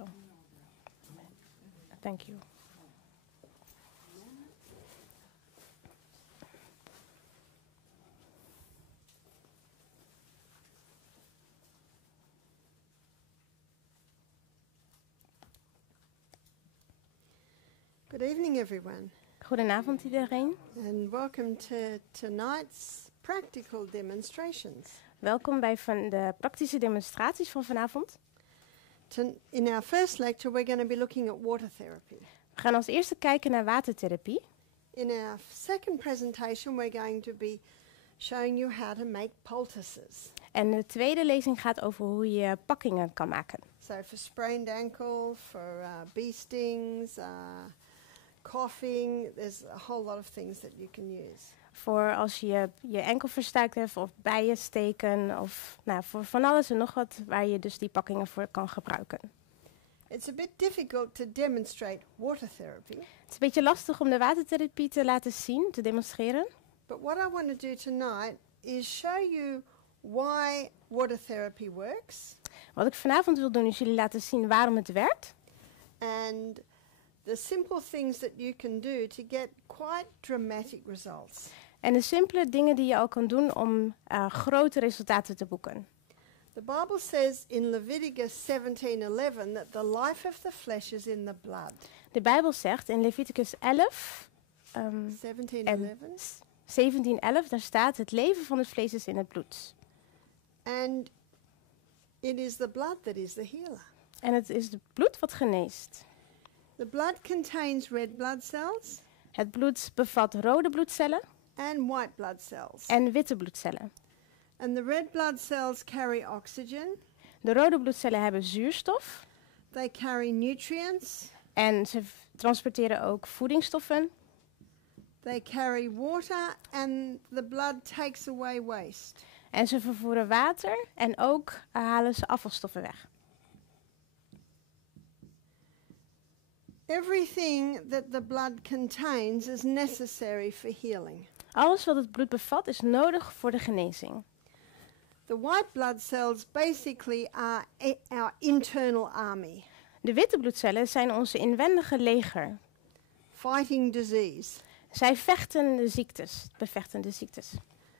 So, thank you. Good evening, everyone, Goedenavond iedereen. and welcome to tonight's practical demonstrations. Welkom bij de praktische demonstraties van vanavond. In our first lecture, we're going to be looking at watertherapie. We gaan als eerste kijken naar watertherapie. In our second presentation, we're going to be showing you how to make poultices. En de tweede lezing gaat over hoe je pakkingen kan maken. So for sprained ankle, for bee stings, coughing, there's a whole lot of things that you can use. Voor als je je enkel verstuikt hebt of bijen steken of voor van alles en nog wat waar je dus die pakkingen voor kan gebruiken. It's a bit difficult to demonstrate watertherapy. Het is een beetje lastig om de watertherapie te laten zien, te demonstreren. But what I want to do tonight is show you why watertherapy works. Wat ik vanavond wil doen is jullie laten zien waarom het werkt. And the simple things that you can do to get quite dramatic results. En de simpele dingen die je al kan doen om grote resultaten te boeken. The Bible says in Leviticus 17:11 that the life of the flesh is in the blood. De Bijbel zegt in Leviticus 11, 17:11, daar staat het leven van het vlees is in het bloed. And it is the blood that is the healer. En het is het bloed wat geneest. The blood contains red blood cells Het bloed bevat rode bloedcellen and white blood cells. en witte bloedcellen. And the red blood cells carry oxygen, De rode bloedcellen hebben zuurstof they carry nutrients, en ze transporteren ook voedingsstoffen. they carry water, and the blood takes away waste. En ze vervoeren water en ook halen ze afvalstoffen weg. Everything that the blood contains is necessary for healing. Alles wat het bloed bevat is nodig voor de genezing. The white blood cells basically are our internal army, De witte bloedcellen zijn onze inwendige leger. fighting disease. Zij vechten de ziektes.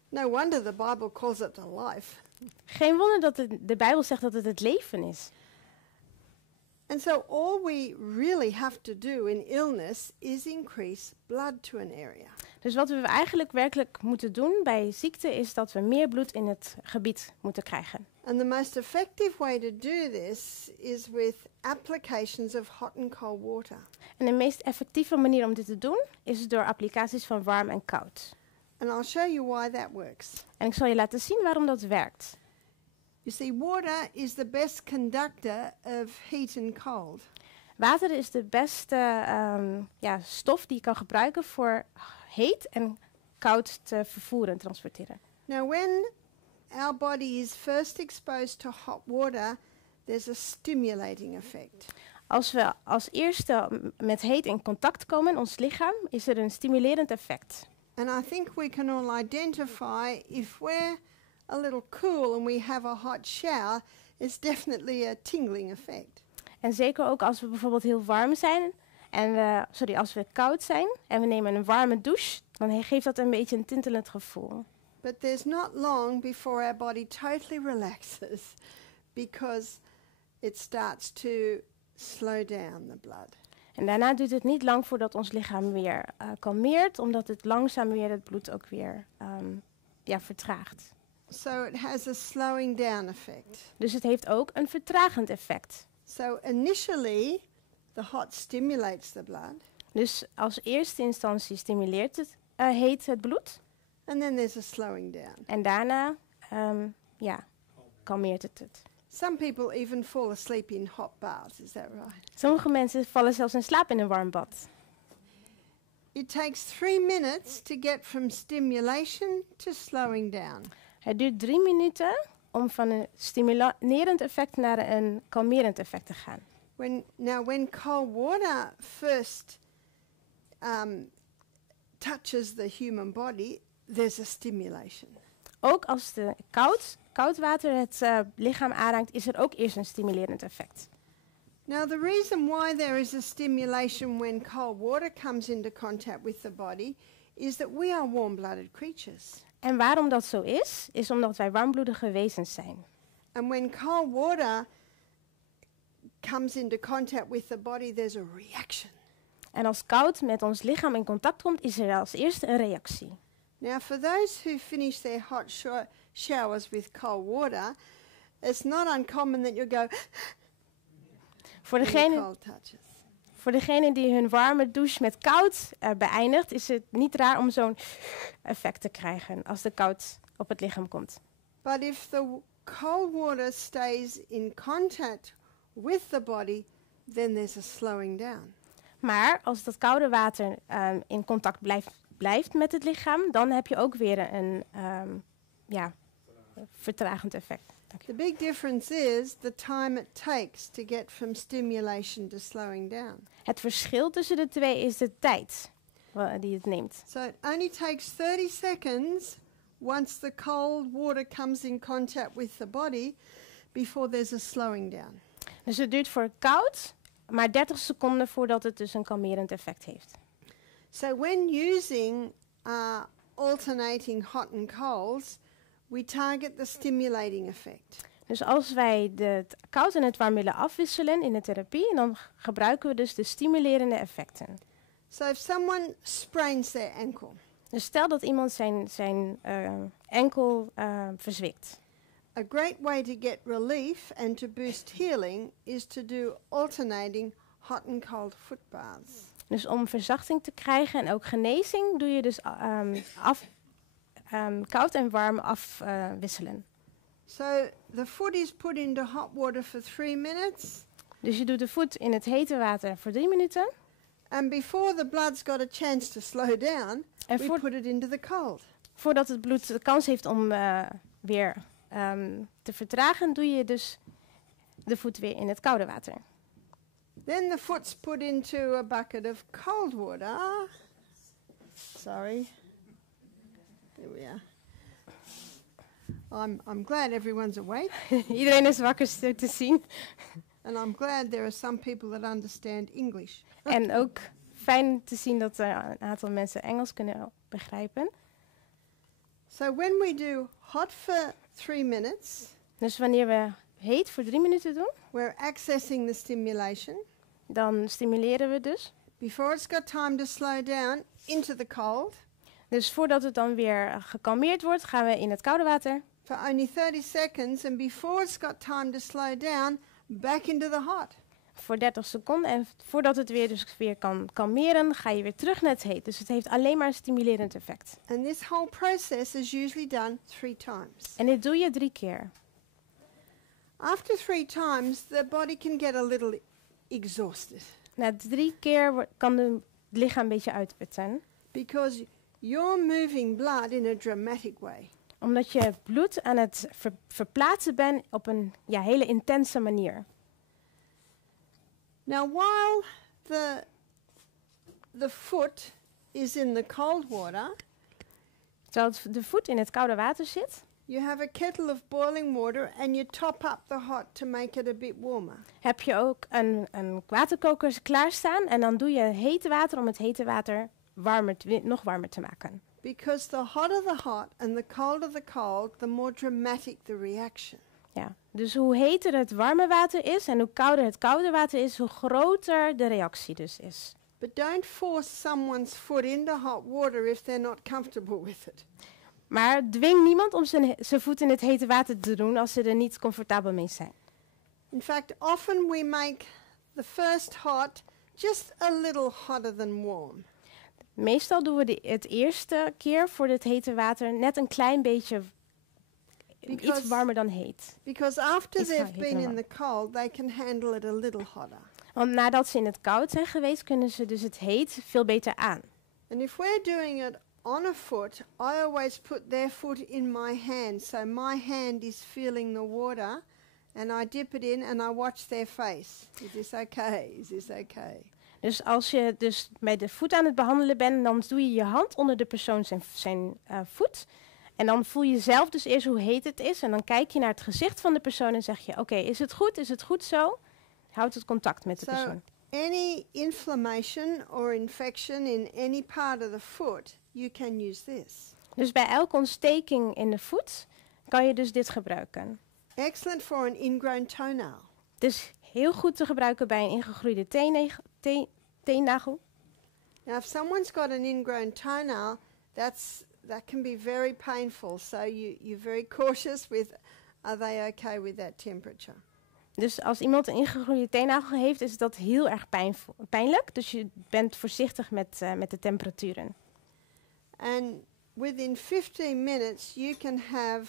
No wonder the Bible calls it the life. Geen wonder dat de Bijbel zegt dat het het leven is. And so all we really have to do in illness is increase blood to an area. Dus wat we eigenlijk werkelijk moeten doen bij ziekte is dat we meer bloed in het gebied moeten krijgen. And the most effective way to do this is with applications of hot and cold water. En de meest effectieve manier om dit te doen is door applicaties van warm en koud. And I'll show you why that works. En ik zal je laten zien waarom dat werkt. You see, water is the best conductor of heat and cold. Water is de beste stof die je kan gebruiken voor heet en koud te vervoeren en transporteren. Now, when our body is first exposed to hot water, there's a stimulating effect. Als we als eerste met heet in contact komen in ons lichaam, is er een stimulerend effect. And I think we can all identify if we're a little cool and we have a hot shower, it's definitely a tingling effect. En zeker ook als we bijvoorbeeld heel warm zijn en als we koud zijn en we nemen een warme douche, dan geeft dat een beetje een tintelend gevoel. But there's not long before our body totally relaxes because it starts to slow down the blood. En daarna duurt het niet lang voordat ons lichaam weer kalmeert, omdat het langzaam weer het bloed ook weer vertraagt. So it has a slowing down effect. Dus het heeft ook een vertragend effect. So initially, the hot stimulates the blood. Dus als eerste instantie stimuleert het heet het bloed. And then there's a slowing down. En daarna kalmeert het het. Some people even fall asleep in hot baths, is that right? Sommige mensen vallen zelfs in slaap in een warm bad. It takes 3 minutes to get from stimulation to slowing down. Het duurt 3 minuten om van een stimulerend effect naar een kalmerend effect te gaan. When cold water first touches the human body, there's a stimulation. Ook als de koud water het lichaam aanraakt, is er ook eerst een stimulerend effect. Now, the reason why there is a stimulation when cold water comes into contact with the body is that we are warm-blooded creatures. En waarom dat zo is omdat wij warmbloedige wezens zijn. And when cold water comes into contact with the body, there's a reaction. En als koud met ons lichaam in contact komt, is er als eerste een reactie. Now, for those who finish their hot showers with cold water, it's not uncommon that you go Voor degene die hun warme douche met koud beëindigt, is het niet raar om zo'n effect te krijgen als de koud op het lichaam komt. But if the cold water stays in contact with the body, then there's a slowing down. Maar als dat koude water in contact blijft met het lichaam, dan heb je ook weer een vertragend effect. The big difference is the time it takes to get from stimulation to slowing down. Het verschil tussen de twee is de tijd die het neemt. So it only takes 30 seconds once the cold water comes in contact with the body before there's a slowing down. Dus het duurt voor koud, maar 30 seconden voordat het dus een kalmerend effect heeft. So when using alternating hot and colds, we target the stimulating effect. Dus als wij het koud en het warm willen afwisselen in de therapie, dan gebruiken we dus de stimulerende effecten. So if someone sprains their ankle, Dus stel dat iemand zijn enkel verzwikt. a great way to get relief and to boost healing is to do alternating hot and cold foot baths. Dus om verzachting te krijgen en ook genezing doe je dus koud en warm afwisselen. So the foot is put into hot water for 3 minutes. Dus je doet de voet in het hete water voor 3 minuten. And before the blood's got a chance to slow down, we put it into the cold. Voordat het bloed de kans heeft om weer te vertragen, doe je dus de voet weer in het koude water. Then the foot's put into a bucket of cold water. Sorry. There we are. I'm glad everyone's awake. Iedereen is wakker zo te zien. And I'm glad there are some people that understand English. En ook fijn te zien dat er een aantal mensen Engels kunnen begrijpen. So when we do hot for 3 minutes, Dus wanneer we heet voor 3 minuten doen, we're accessing the stimulation. dan stimuleren we dus. Before it's got time to slow down, into the cold. Dus voordat het dan weer gekalmeerd wordt, gaan we in het koude water. For only 30 seconds, and before it's got time to slow down, back into the hot. Voor 30 seconden. En voordat het weer kan kalmeren, ga je weer terug naar het heet. Dus het heeft alleen maar een stimulerend effect. And this whole process is usually done 3 times. En dit doe je 3 keer. After 3 times, the body can get a little exhausted. Na 3 keer kan het lichaam een beetje uitputten. Because you're moving blood in a dramatic way. Omdat je bloed aan het verplaatsen bent op een hele intense manier. Now, while the foot is in the cold water, Terwijl de voet in het koude water zit, you have a kettle of boiling water and you top up the hot to make it a bit warmer. heb je ook een waterkoker klaarstaan. En dan doe je hete water om het hete water nog warmer te maken. Because the hotter the hot and the colder the cold, the more dramatic the reaction. Ja, dus hoe heter het warme water is en hoe kouder het koude water is, hoe groter de reactie dus is. But don't force someone's foot into hot water if they're not comfortable with it. Maar dwing niemand om zijn voet in het hete water te doen als ze er niet comfortabel mee zijn. In fact, often we make the first hot just a little hotter than warm. Meestal doen we het eerste keer voor het hete water net een klein beetje iets warmer dan heet. Because after they've been in the cold, they can handle it a little hotter. Want nadat ze in het koud zijn geweest, kunnen ze dus het heet veel beter aan. And if we're doing it on a foot, I always put their foot in my hand. So my hand is feeling the water and I dip it in and I watch their face. Is this okay? Is this okay? Dus als je dus met de voet aan het behandelen bent, dan doe je je hand onder de persoon zijn voet. En dan voel je zelf dus eerst hoe heet het is. En dan kijk je naar het gezicht van de persoon en zeg je, oké, is het goed? Is het goed zo? Houd het contact met de So persoon. any inflammation or infection in any part of the foot, you can use this. Dus bij elke ontsteking in de voet kan je dus dit gebruiken. Excellent for an ingrown toenail. Het is heel goed te gebruiken bij een ingegroeide teennagel. Now, if someone's got an ingrown toenail, that can be very painful. So you're very cautious with, are they okay with that temperature? Dus als iemand een ingegroeide teennagel heeft, is dat heel erg pijnlijk. Dus je bent voorzichtig met de temperaturen. And within 15 minutes, you can have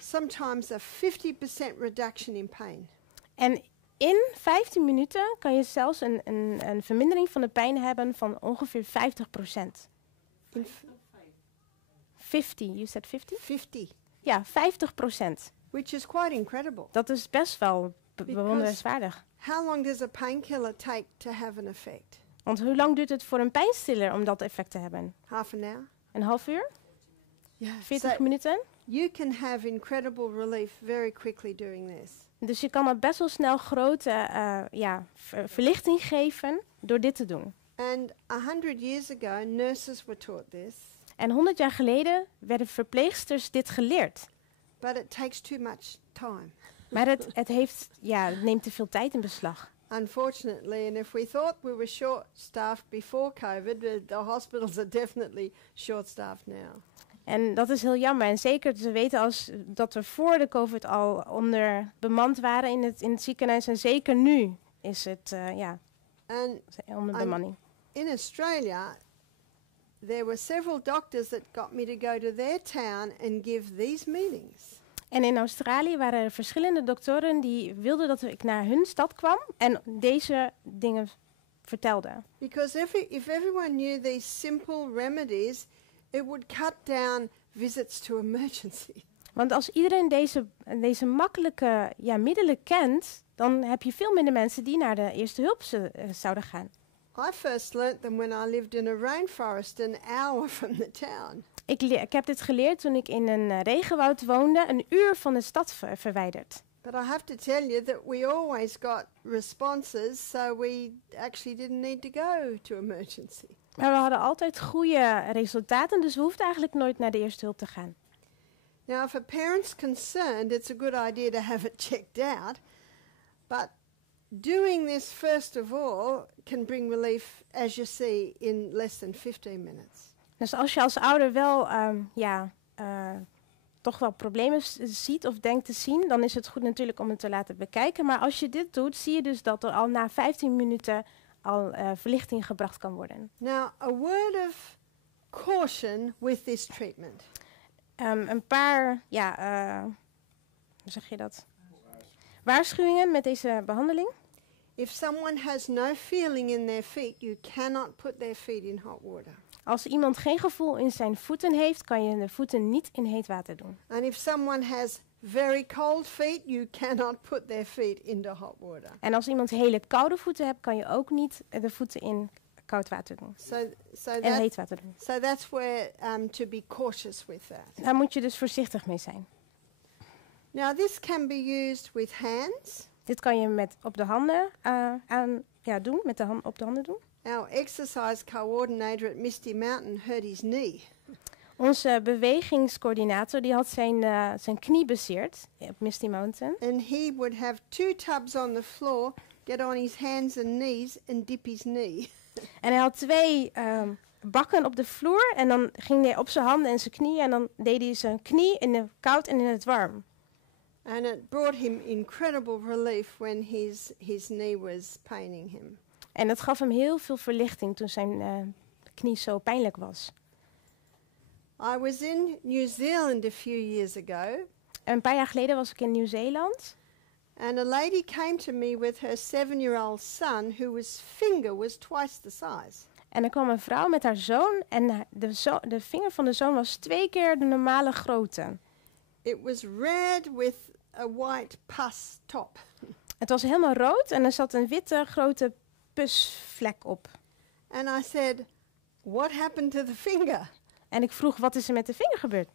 sometimes a 50% reduction in pain. En in 15 minuten kan je zelfs een vermindering van de pijn hebben van ongeveer 50%. 50, you said 50? 50, Ja, 50%. which is quite incredible. Dat is best wel bewonderenswaardig. How long does a painkiller take to have an effect? Want hoe lang duurt het voor een pijnstiller om dat effect te hebben? Half an hour? Een half uur? Yeah. 40 minuten? You can have incredible relief very quickly doing this. Dus je kan er best wel snel grote verlichting geven door dit te doen. And 100 years ago, nurses were taught this, En 100 jaar geleden werden verpleegsters dit geleerd. but it takes too much time. Maar het neemt te veel tijd in beslag. Unfortunately, and if we thought we were short-staffed before COVID, the hospitals are definitely short-staffed now. En dat is heel jammer. En zeker te weten dat we voor de COVID al onderbemand waren in het ziekenhuis. En zeker nu is het And onderbemanning. in Australia, there were several doctors that got me to go to their town and give these meetings. En in Australië waren er verschillende doktoren die wilden dat ik naar hun stad kwam en deze dingen vertelde. Because if everyone knew these simple remedies, it would cut down visits to emergency. Want als iedereen deze makkelijke middelen kent, dan heb je veel minder mensen die naar de eerste hulp zouden gaan. I first learnt them when I lived in a rainforest an hour from the town. Ik heb dit geleerd toen ik in een regenwoud woonde, een uur van de stad verwijderd. But I have to tell you that we always got responses, so we actually didn't need to go to emergency. Maar we hadden altijd goede resultaten, dus we hoefden eigenlijk nooit naar de eerste hulp te gaan. Now, if a parent's concerned, it's a good idea to have it checked out. But doing this first of all can bring relief, as you see, in less than 15 minutes. Dus als je als ouder wel toch wel problemen ziet of denkt te zien, dan is het goed natuurlijk om het te laten bekijken. Maar als je dit doet, zie je dus dat er al na 15 minuten al verlichting gebracht kan worden. Now, a word of caution with this treatment. Een paar, hoe zeg je dat? Waarschuwingen met deze behandeling. If someone has no feeling in their feet, you cannot put their feet in hot water. Als iemand geen gevoel in zijn voeten heeft, kan je de voeten niet in heet water doen. And if someone has very cold feet, you cannot put their feet into hot water. En als iemand hele koude voeten hebt, kan je ook niet de voeten in koud water doen. En heet water doen. So that's where to be cautious with that. Daar moet je dus voorzichtig mee zijn. Now this can be used with hands. Dit kan je op de handen doen, op de handen doen. Our exercise coordinator at Misty Mountain hurt his knee. Onze bewegingscoördinator die had zijn knie bezeerd op Misty Mountain. And he would have 2 tubs on the floor, get on his hands and knees and dip his knee. En hij had 2 bakken op de vloer en dan ging hij op zijn handen en zijn knieën en dan deed hij zijn knie in het koud en in het warm. And it brought him incredible relief when his knee was paining him. En dat gaf hem heel veel verlichting toen zijn knie zo pijnlijk was. I was in New Zealand a few years ago. Een paar jaar geleden was ik in Nieuw-Zeeland. And a lady came to me with her 7-year-old son, whose finger was twice the size. En er kwam een vrouw met haar zoon en de vinger van de zoon was 2 keer de normale grootte. It was red with a white pus top. Het was helemaal rood en er zat een witte grote pusvlek op. And I said, "What happened to the finger?" En ik vroeg, wat is er met de vinger gebeurd?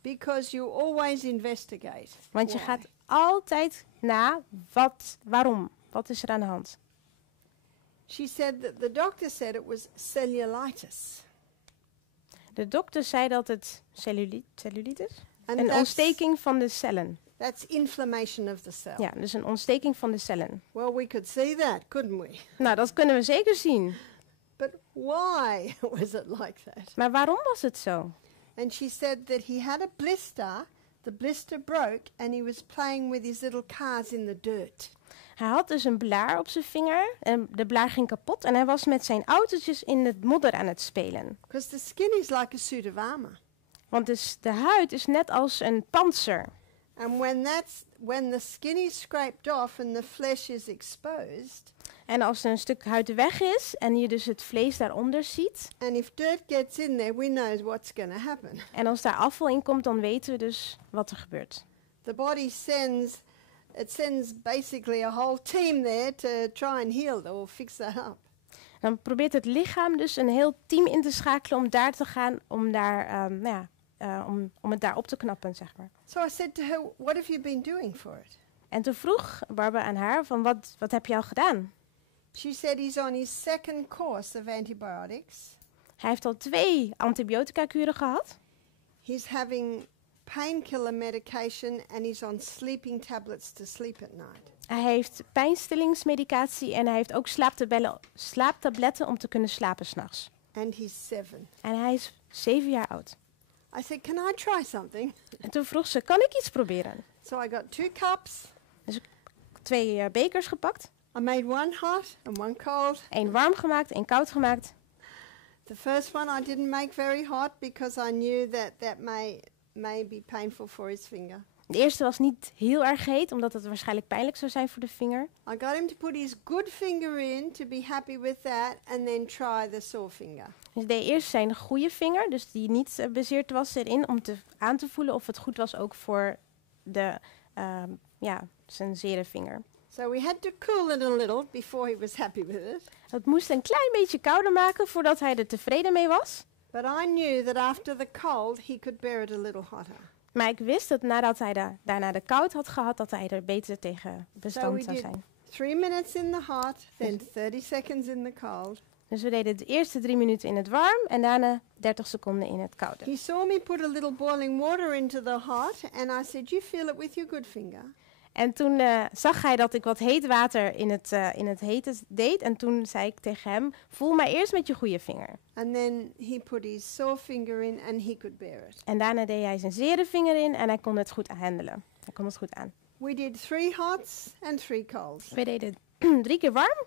Because you always investigate. Want je why. gaat altijd na waarom. Wat is er aan de hand? She said that the doctor said it was cellulitis. De dokter zei dat het celluliet is. And Een ontsteking van de cellen. that's inflammation of the cell. Ja, dus een ontsteking van de cellen. Well, we could see that, couldn't we? Nou, dat kunnen we zeker zien. But why was it like that? Maar waarom was het zo? And she said that he had a blister. The blister broke and he was playing with his little cars in the dirt. Hij had dus een blaar op zijn vinger en de blaar ging kapot en hij was met zijn autootjes in het modder aan het spelen. Because the skin is like a suit of armor. Want dus de huid is net als een pantser. And when the skin is scraped off and the flesh is exposed, En als er een stuk huid weg is en je dus het vlees daaronder ziet, and if dirt gets in there, we know what's going to happen. en als daar afval in komt, dan weten we dus wat er gebeurt. The body sends basically a whole team there to try and heal or fix that up. Dan probeert het lichaam dus een heel team in te schakelen om daar te gaan, om daar, om het daar op te knappen, zeg maar. So I said to her, what have you been doing for it? En toen vroeg Barbara aan haar van wat heb je al gedaan? She said he's on his second course of antibiotics. Hij heeft al 2 antibiotica-kuren gehad. He's having painkiller medication and he's on sleeping tablets to sleep at night. Hij heeft pijnstillingsmedicatie en hij heeft ook slaaptabletten om te kunnen slapen 's nachts. And he's 7. En hij is 7 jaar oud. I said, can I try something? En toen vroeg ze, kan ik iets proberen? So I got 2 cups. 2 bekers gepakt. I made one hot and one cold. 1 warm gemaakt, 1 koud gemaakt. The first one I didn't make very hot because I knew that may be painful for his finger. De eerste was niet heel erg heet, omdat het waarschijnlijk pijnlijk zou zijn voor de vinger. I got him to put his good finger in to be happy with that and then try the sore finger. Dus deed eerst zijn goede vinger, dus die niet bezeerd was erin, om aan te voelen of het goed was ook voor zijn zere vinger. So we had to cool it a little before he was happy with it. Het moest een klein beetje kouder maken voordat hij er tevreden mee was. But I knew that after the cold he could bear it a little hotter. Maar ik wist dat nadat hij daarna de koud had gehad, dat hij er beter tegen bestand zou zijn. 3 minutes in the hot, then 30 seconds in the cold. Dus we deden de eerste 3 minuten in het warm en daarna 30 seconden in het koude. He saw me put a little boiling water into the hot and I said, you feel it with your good finger. En toen zag hij dat ik wat heet water in het hete deed. En toen zei ik tegen hem, voel maar eerst met je goede vinger. And then he put his sore finger in and he could bear it. En daarna deed hij zijn zere vinger in en hij kon het goed handelen. Hij kon het goed aan. We did 3 hots and 3 colds. We deden 3 keer warm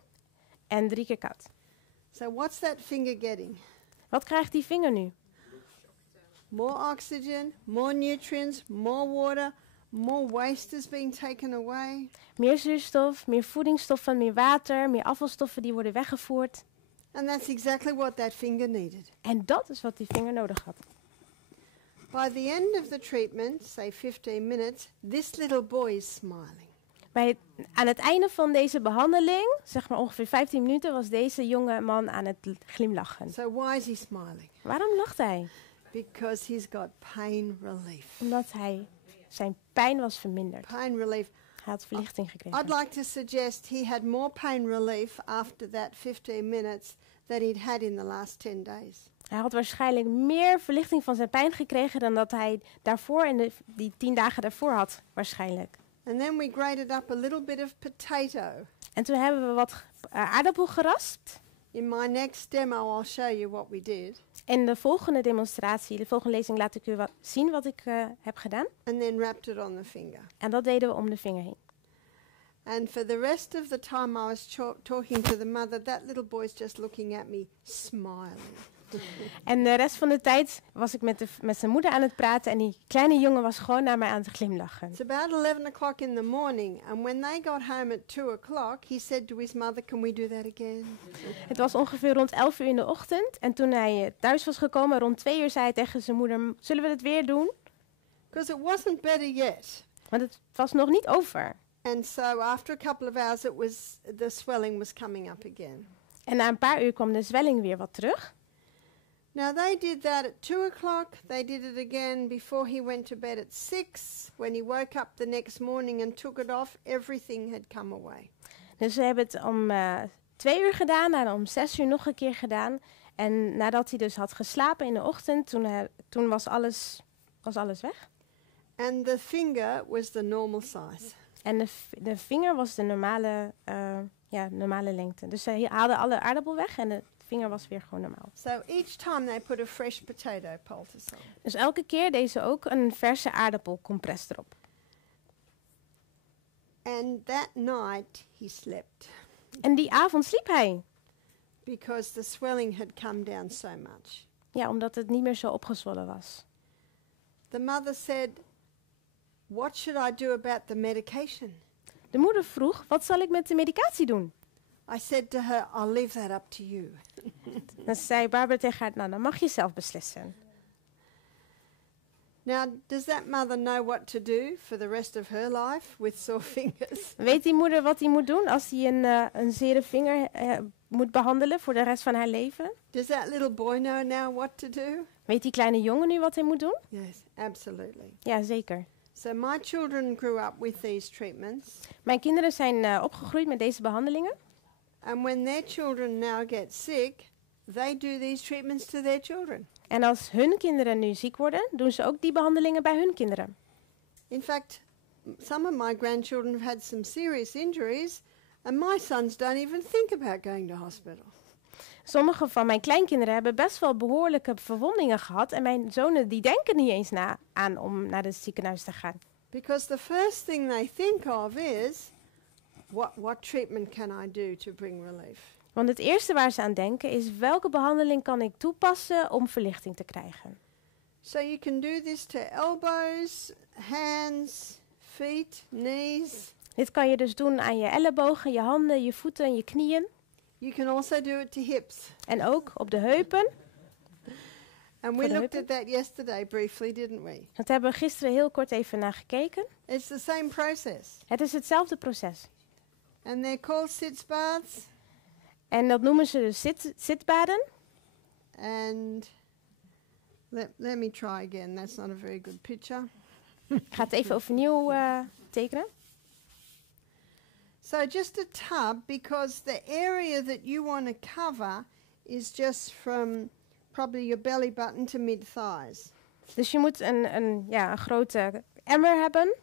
en 3 keer koud. So what's that finger getting? Wat krijgt die vinger nu? More oxygen, more nutrients, more water, more waste is being taken away. Meer zuurstof, meer voedingsstoffen, meer water, meer afvalstoffen die worden weggevoerd. And that's exactly what that finger needed. En dat is wat die vinger nodig had. By the end of the treatment, say 15 minutes, this little boy is smiling. Aan het einde van deze behandeling, zeg maar ongeveer 15 minuten, was deze jonge man aan het glimlachen. So why is he smiling? Waarom lacht hij? Because he's got pain relief. Omdat zijn pijn was verminderd. Pain relief. Hij had verlichting gekregen. I'd like to suggest he had more pain relief after that 15 minutes than he'd had in the last 10 days. Hij had waarschijnlijk meer verlichting van zijn pijn gekregen dan dat hij daarvoor en die 10 dagen daarvoor had, waarschijnlijk. And then we grated up a little bit of potato. En toen hebben we wat aardappel geraspt. In my next demo, I'll show you what we did. En de volgende demonstratie, de volgende lezing, laat ik u zien wat ik heb gedaan. And then wrapped it on the finger. En dat deden we om de vinger heen. And for the rest of the time I was talking to the mother, that little boy's just looking at me, smiling. En de rest van de tijd was ik met zijn moeder aan het praten en die kleine jongen was gewoon naar mij aan het glimlachen. It's about 11 o'clock in the morning, and when they got home at 2 o'clock, he said to his mother, can we do that again? Het was ongeveer rond 11 uur in de ochtend en toen hij thuis was gekomen, rond 2 uur, zei hij tegen zijn moeder, zullen we het weer doen? Because it wasn't better yet. Want het was nog niet over. And so after a couple of hours, the swelling was coming up again. En na een paar uur kwam de zwelling weer wat terug. Now they did that at 2 o'clock. They did it again before he went to bed at 6. When he woke up the next morning and took it off, everything had come away. Dus we hebben het om 2 uur gedaan en om 6 uur nog een keer gedaan. En nadat hij dus had geslapen in de ochtend, toen was alles weg. And the finger was the normal size. En de vinger was de normale lengte. Dus ze haalden alle aardappel weg en de vinger was weer gewoon normaal. So each time they put a fresh potato poultice on. Dus elke keer deed ze ook een verse aardappelcompress erop. And that night he slept En die avond sliep hij. because the swelling had come down so much. Ja, omdat het niet meer zo opgezwollen was. The mother said, "What should I do about the medication?" De moeder vroeg, wat zal ik met de medicatie doen? I said to her, "I'll leave that up to you." Dan zei Barbara tegen haar, nou, dan mag je zelf beslissen. Now, does that mother know what to do for the rest of her life with sore fingers? Weet die moeder wat hij moet doen als hij een zere vinger moet behandelen voor de rest van haar leven? Does that little boy know now what to do? Weet die kleine jongen nu wat hij moet doen? Yes, absolutely. Ja, zeker. So my children grew up with these treatments, Mijn kinderen zijn opgegroeid met deze behandelingen. and when their children now get sick, they do these treatments to their children. En als hun kinderen nu ziek worden, doen ze ook die behandelingen bij hun kinderen. In fact, some of my grandchildren have had some serious injuries, and my sons don't even think about going to hospital. Sommige van mijn kleinkinderen hebben best wel behoorlijke verwondingen gehad. En mijn zonen die denken niet eens aan om naar het ziekenhuis te gaan. Because the first thing they think of is, what treatment can I do to bring relief? Want het eerste waar ze aan denken is, welke behandeling kan ik toepassen om verlichting te krijgen? So you can do this to elbows, hands, feet, knees. Dit kan je dus doen aan je ellebogen, je handen, je voeten en je knieën. You can also do it to hips. En ook op de heupen. And we looked at that yesterday briefly, didn't we? Dat hebben we gisteren heel kort even naar gekeken. It's the same process. Het is hetzelfde proces. And they're called sitz baths. En dat noemen ze dus zitbaden. And let me try again. That's not a very good picture. Ik ga het even overnieuw tekenen. So just a tub, because the area that you want to cover is just from probably your belly button to mid-thighs. Dus je moet een grote emmer hebben.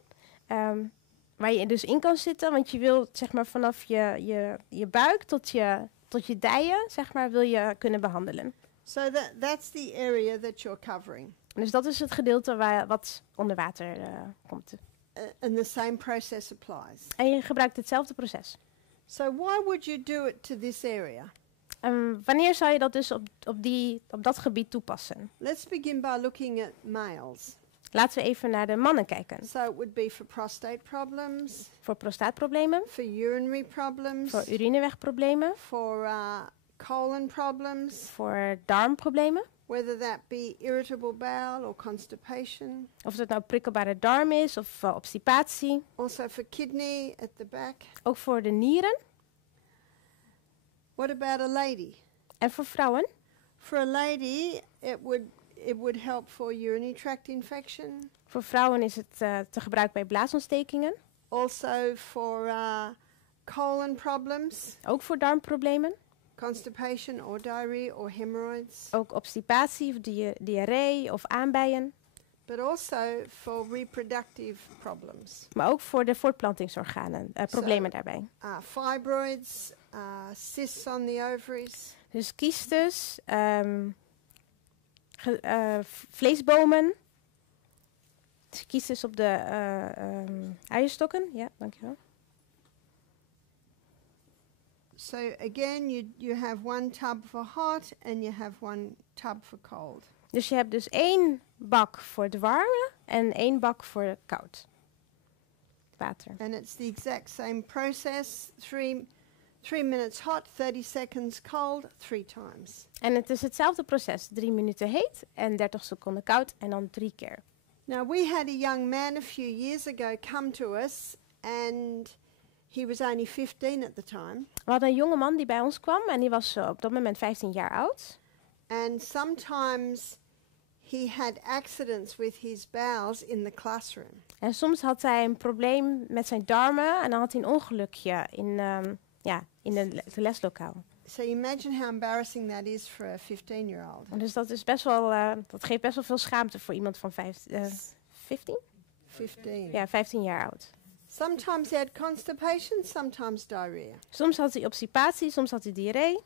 Waar je dus in kan zitten. Want je wil zeg maar vanaf je buik tot je dijen zeg maar, wil je kunnen behandelen. So that's the area that you're covering. Dus dat is het gedeelte wat onder water komt. And the same process applies. En je gebruikt hetzelfde proces. So why would you do it to this area? Wanneer zou je dat dus op dat gebied toepassen? Let's begin by looking at males. Laten we even naar de mannen kijken. So it would be for prostate problems, Voor prostaatproblemen, for urinary problems, voor urinewegproblemen, for colon problems, voor darmproblemen. whether that be irritable bowel or constipation. Of het nou prikkelbare darm is of obstipatie. Also for kidney at the back. Ook voor de nieren. What about a lady? En voor vrouwen. For a lady, it would help for urinary tract infection. Voor vrouwen is het te gebruiken bij blaasontstekingen. Also for colon problems, Ook voor darmproblemen. constipation or diarrhea or hemorrhoids. Ook obstipatie of diarree of aanbijen. But also for reproductive problems. Maar ook voor de voortplantingsorganen. Problemen daarbij. Fibroids, cysts on the ovaries. Dus kiestes, vleesbomen. Kiestes op de eierstokken. Ja, dankjewel. So again, you have one tub for hot and you have one tub for cold. Dus je hebt dus 1 bak voor het warme en 1 bak voor koud water. And it's the exact same process. 3 minutes hot, 30 seconds cold, 3 times. En het is hetzelfde proces. 3 minuten heet en 30 seconden koud en dan 3 keer. Now we had a young man a few years ago come to us, and he was only 15 at the time. We hadden een jonge man die bij ons kwam en die was op dat moment 15 jaar oud. And sometimes he had accidents with his bowels in the classroom. En soms had hij een probleem met zijn darmen en dan had hij een ongelukje in het leslokaal. So you imagine how embarrassing that is for a 15-year-old. En dus dat is best wel, dat geeft best wel veel schaamte voor iemand van 15? 15. Ja, 15 jaar oud. Sometimes he had constipation, sometimes diarrhea. Soms had hij obstipatie, soms had hij diarree.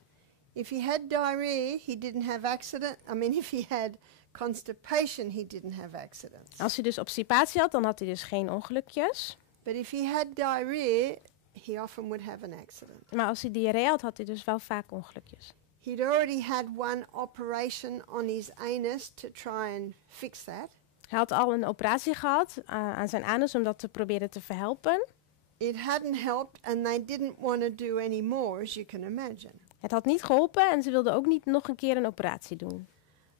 If he had diarrhea, he didn't have accident. If he had constipation, he didn't have accidents. Als hij dus obstipatie had, dan had hij dus geen ongelukjes. But if he had diarrhea, he often would have an accident. Maar als hij diarree had, had hij dus wel vaak ongelukjes. He'd already had one operation on his anus to try and fix that. Hij had al een operatie gehad aan zijn anus om dat te proberen te verhelpen. It hadn't helped and they didn't want to do any more, as you can imagine. Het had niet geholpen en ze wilden ook niet nog een keer een operatie doen.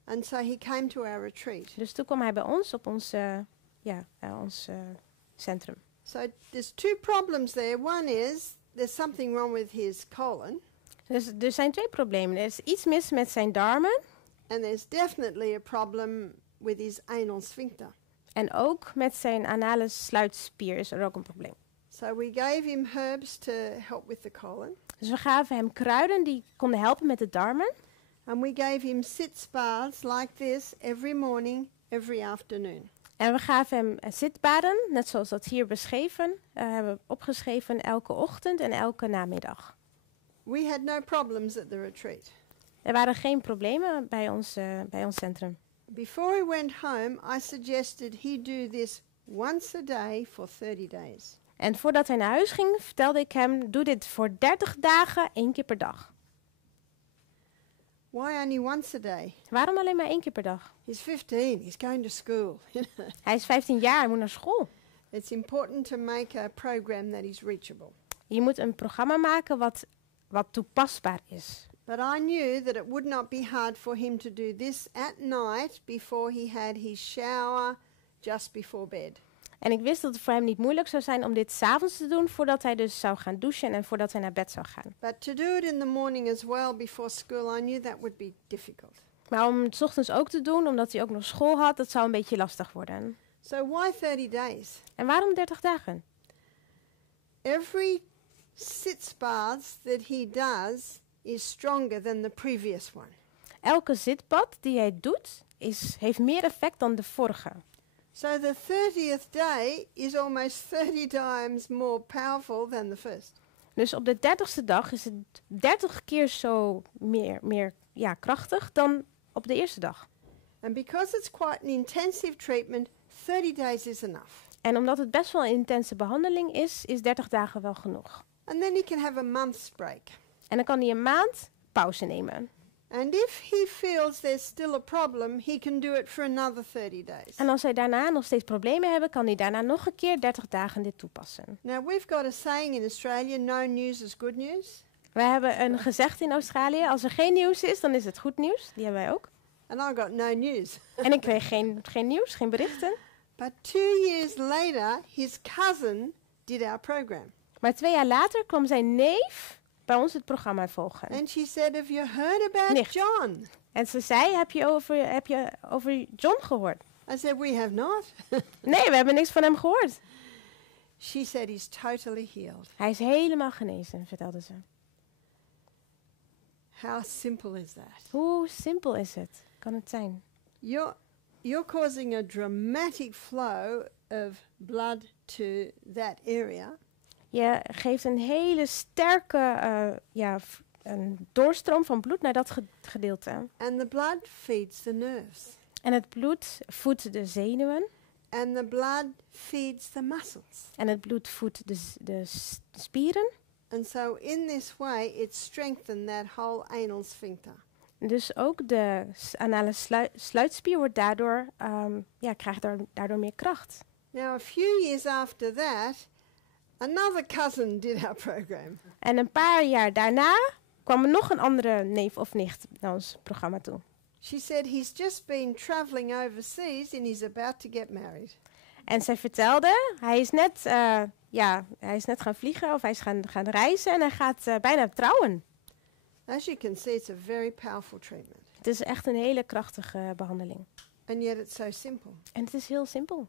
And so he came to our retreat. Dus toen kwam hij bij ons op ons centrum. So there's two problems there. One is there's something wrong with his colon. Dus er zijn twee problemen. Er is iets mis met zijn darmen And there's definitely a problem with his anal sphincter. en ook met zijn anale sluitspier is er ook een probleem. So we gave him herbs to help with the colon. Dus we gaven hem kruiden die konden helpen met de darmen. And we gave him sitz baths like this every morning, every afternoon. En we gaven hem zitbaden, net zoals dat hier beschreven, hebben we opgeschreven elke ochtend en elke namiddag. We had no problems at the retreat. Er waren geen problemen bij ons centrum. Before he went home, I suggested he do this once a day for 30 days. En voordat hij naar huis ging, vertelde ik hem, doe dit voor 30 dagen, 1 keer per dag. Why only once a day? Waarom alleen maar 1 keer per dag? He's 15, he's going to school. Hij is 15 jaar, hij moet naar school. It's important to make a program that is reachable. Je moet een programma maken wat toepasbaar is. But I knew that it would not be hard for him to do this at night before he had his shower just before bed. En ik wist dat het voor hem niet moeilijk zou zijn om dit 's avonds te doen, voordat hij dus zou gaan douchen en voordat hij naar bed zou gaan. But to do it in the morning as well before school, I knew that would be difficult. Maar om het 's ochtends ook te doen, omdat hij ook nog school had, dat zou een beetje lastig worden. So why 30 days? En waarom 30 dagen? Every sitz bath that he does is stronger than the previous one. Elke zitbad die hij doet, heeft meer effect dan de vorige. So the 30th day is almost 30 times more powerful than the first. Dus op de 30ste dag is het 30 keer zo meer krachtig dan op de eerste dag. And because it's quite an intensive treatment, 30 days is enough. En omdat het best wel een intense behandeling is 30 dagen wel genoeg. And then he can have a month's break. En dan kan hij een maand pauze nemen. And if he feels there's still a problem, he can do it for another 30 days. En als hij daarna nog steeds problemen hebben, kan hij daarna nog een keer 30 dagen dit toepassen. Now we've got a saying in Australia, no news is good news. Wij hebben een gezegde in Australië, als er geen nieuws is, dan is het goed nieuws. Die hebben wij ook. And I got no news. En ik kreeg geen nieuws, geen berichten. But 2 years later, his cousin did our program. Maar 2 jaar later kwam zijn neef bij ons het programma volgen. And she said, have you heard about Nicht. John? En ze zei, heb je over John gehoord? I said, we have not. Nee, we hebben niks van hem gehoord. She said, he's totally healed. Hij is helemaal genezen, vertelde ze. How simple is that? Hoe simpel is het? Kan het zijn? You're causing a dramatic flow of blood to that area. Je geeft een hele sterke een doorstroom van bloed naar dat gedeelte. And the blood feeds the nerves. En het bloed voedt de zenuwen. And the blood feeds the muscles. En het bloed voedt de spieren. And so in this way, it strengthens that whole anal sphincter. Dus ook de anale sluitspier wordt krijgt daardoor meer kracht. Now, a few years after that, another cousin did our program. En een paar jaar daarna kwam er nog een andere neef of nicht naar ons programma toe. She said he's just been traveling overseas and he's about to get married. En zij vertelde, hij is net gaan vliegen of hij is gaan reizen en hij gaat bijna trouwen. As you can see, it's a very powerful treatment. Het is echt een hele krachtige behandeling. And yet it's so simple. En het is heel simpel.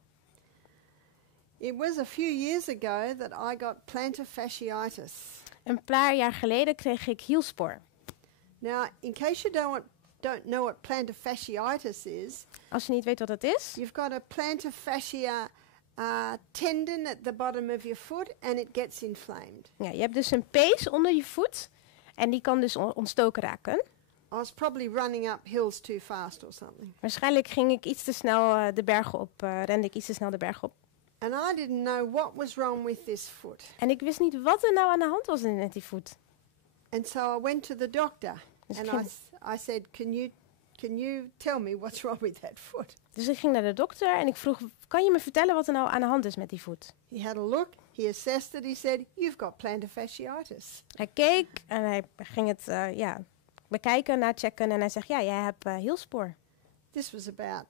It was a few years ago that I got plantar fasciitis. Een paar jaar geleden kreeg ik hielspoor. Now, in case you don't know what plantar fasciitis is, Als je niet weet wat het is, you've got a plantar fascia tendon at the bottom of your foot and it gets inflamed. ja, je hebt dus een pees onder je voet en die kan dus ontstoken raken. I was probably running up hills too fast or something. Waarschijnlijk ging ik iets te snel de bergen op, rende ik iets te snel de bergen op. And I didn't know what was wrong with this foot. En ik wist niet wat er nou aan de hand was met die voet. And so I went to the doctor Dus and ik ging- I said, can you tell me what's wrong with that foot? Dus ik ging naar de dokter en ik vroeg, kan je me vertellen wat er nou aan de hand is met die voet? He had a look, he assessed it, he said, you've got plantar fasciitis. Hij keek en hij ging het bekijken, nachecken en hij zegt, ja, jij hebt hielspoor. This was about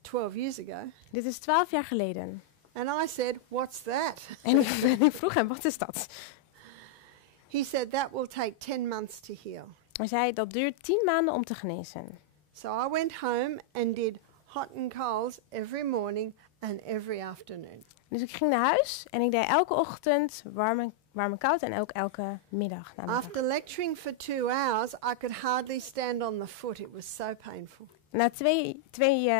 12 years ago. Dit is 12 jaar geleden. And I said, what's that? En ik vroeg hem, wat is dat? He said, that will take 10 months to heal. Hij zei, dat duurt 10 maanden om te genezen. So I went home and did hot and colds every morning and every afternoon. Dus ik ging naar huis en ik deed elke ochtend warm en koud en ook elke middag. namiddag. After lecturing for 2 hours, I could hardly stand on the foot. It was so painful. Na twee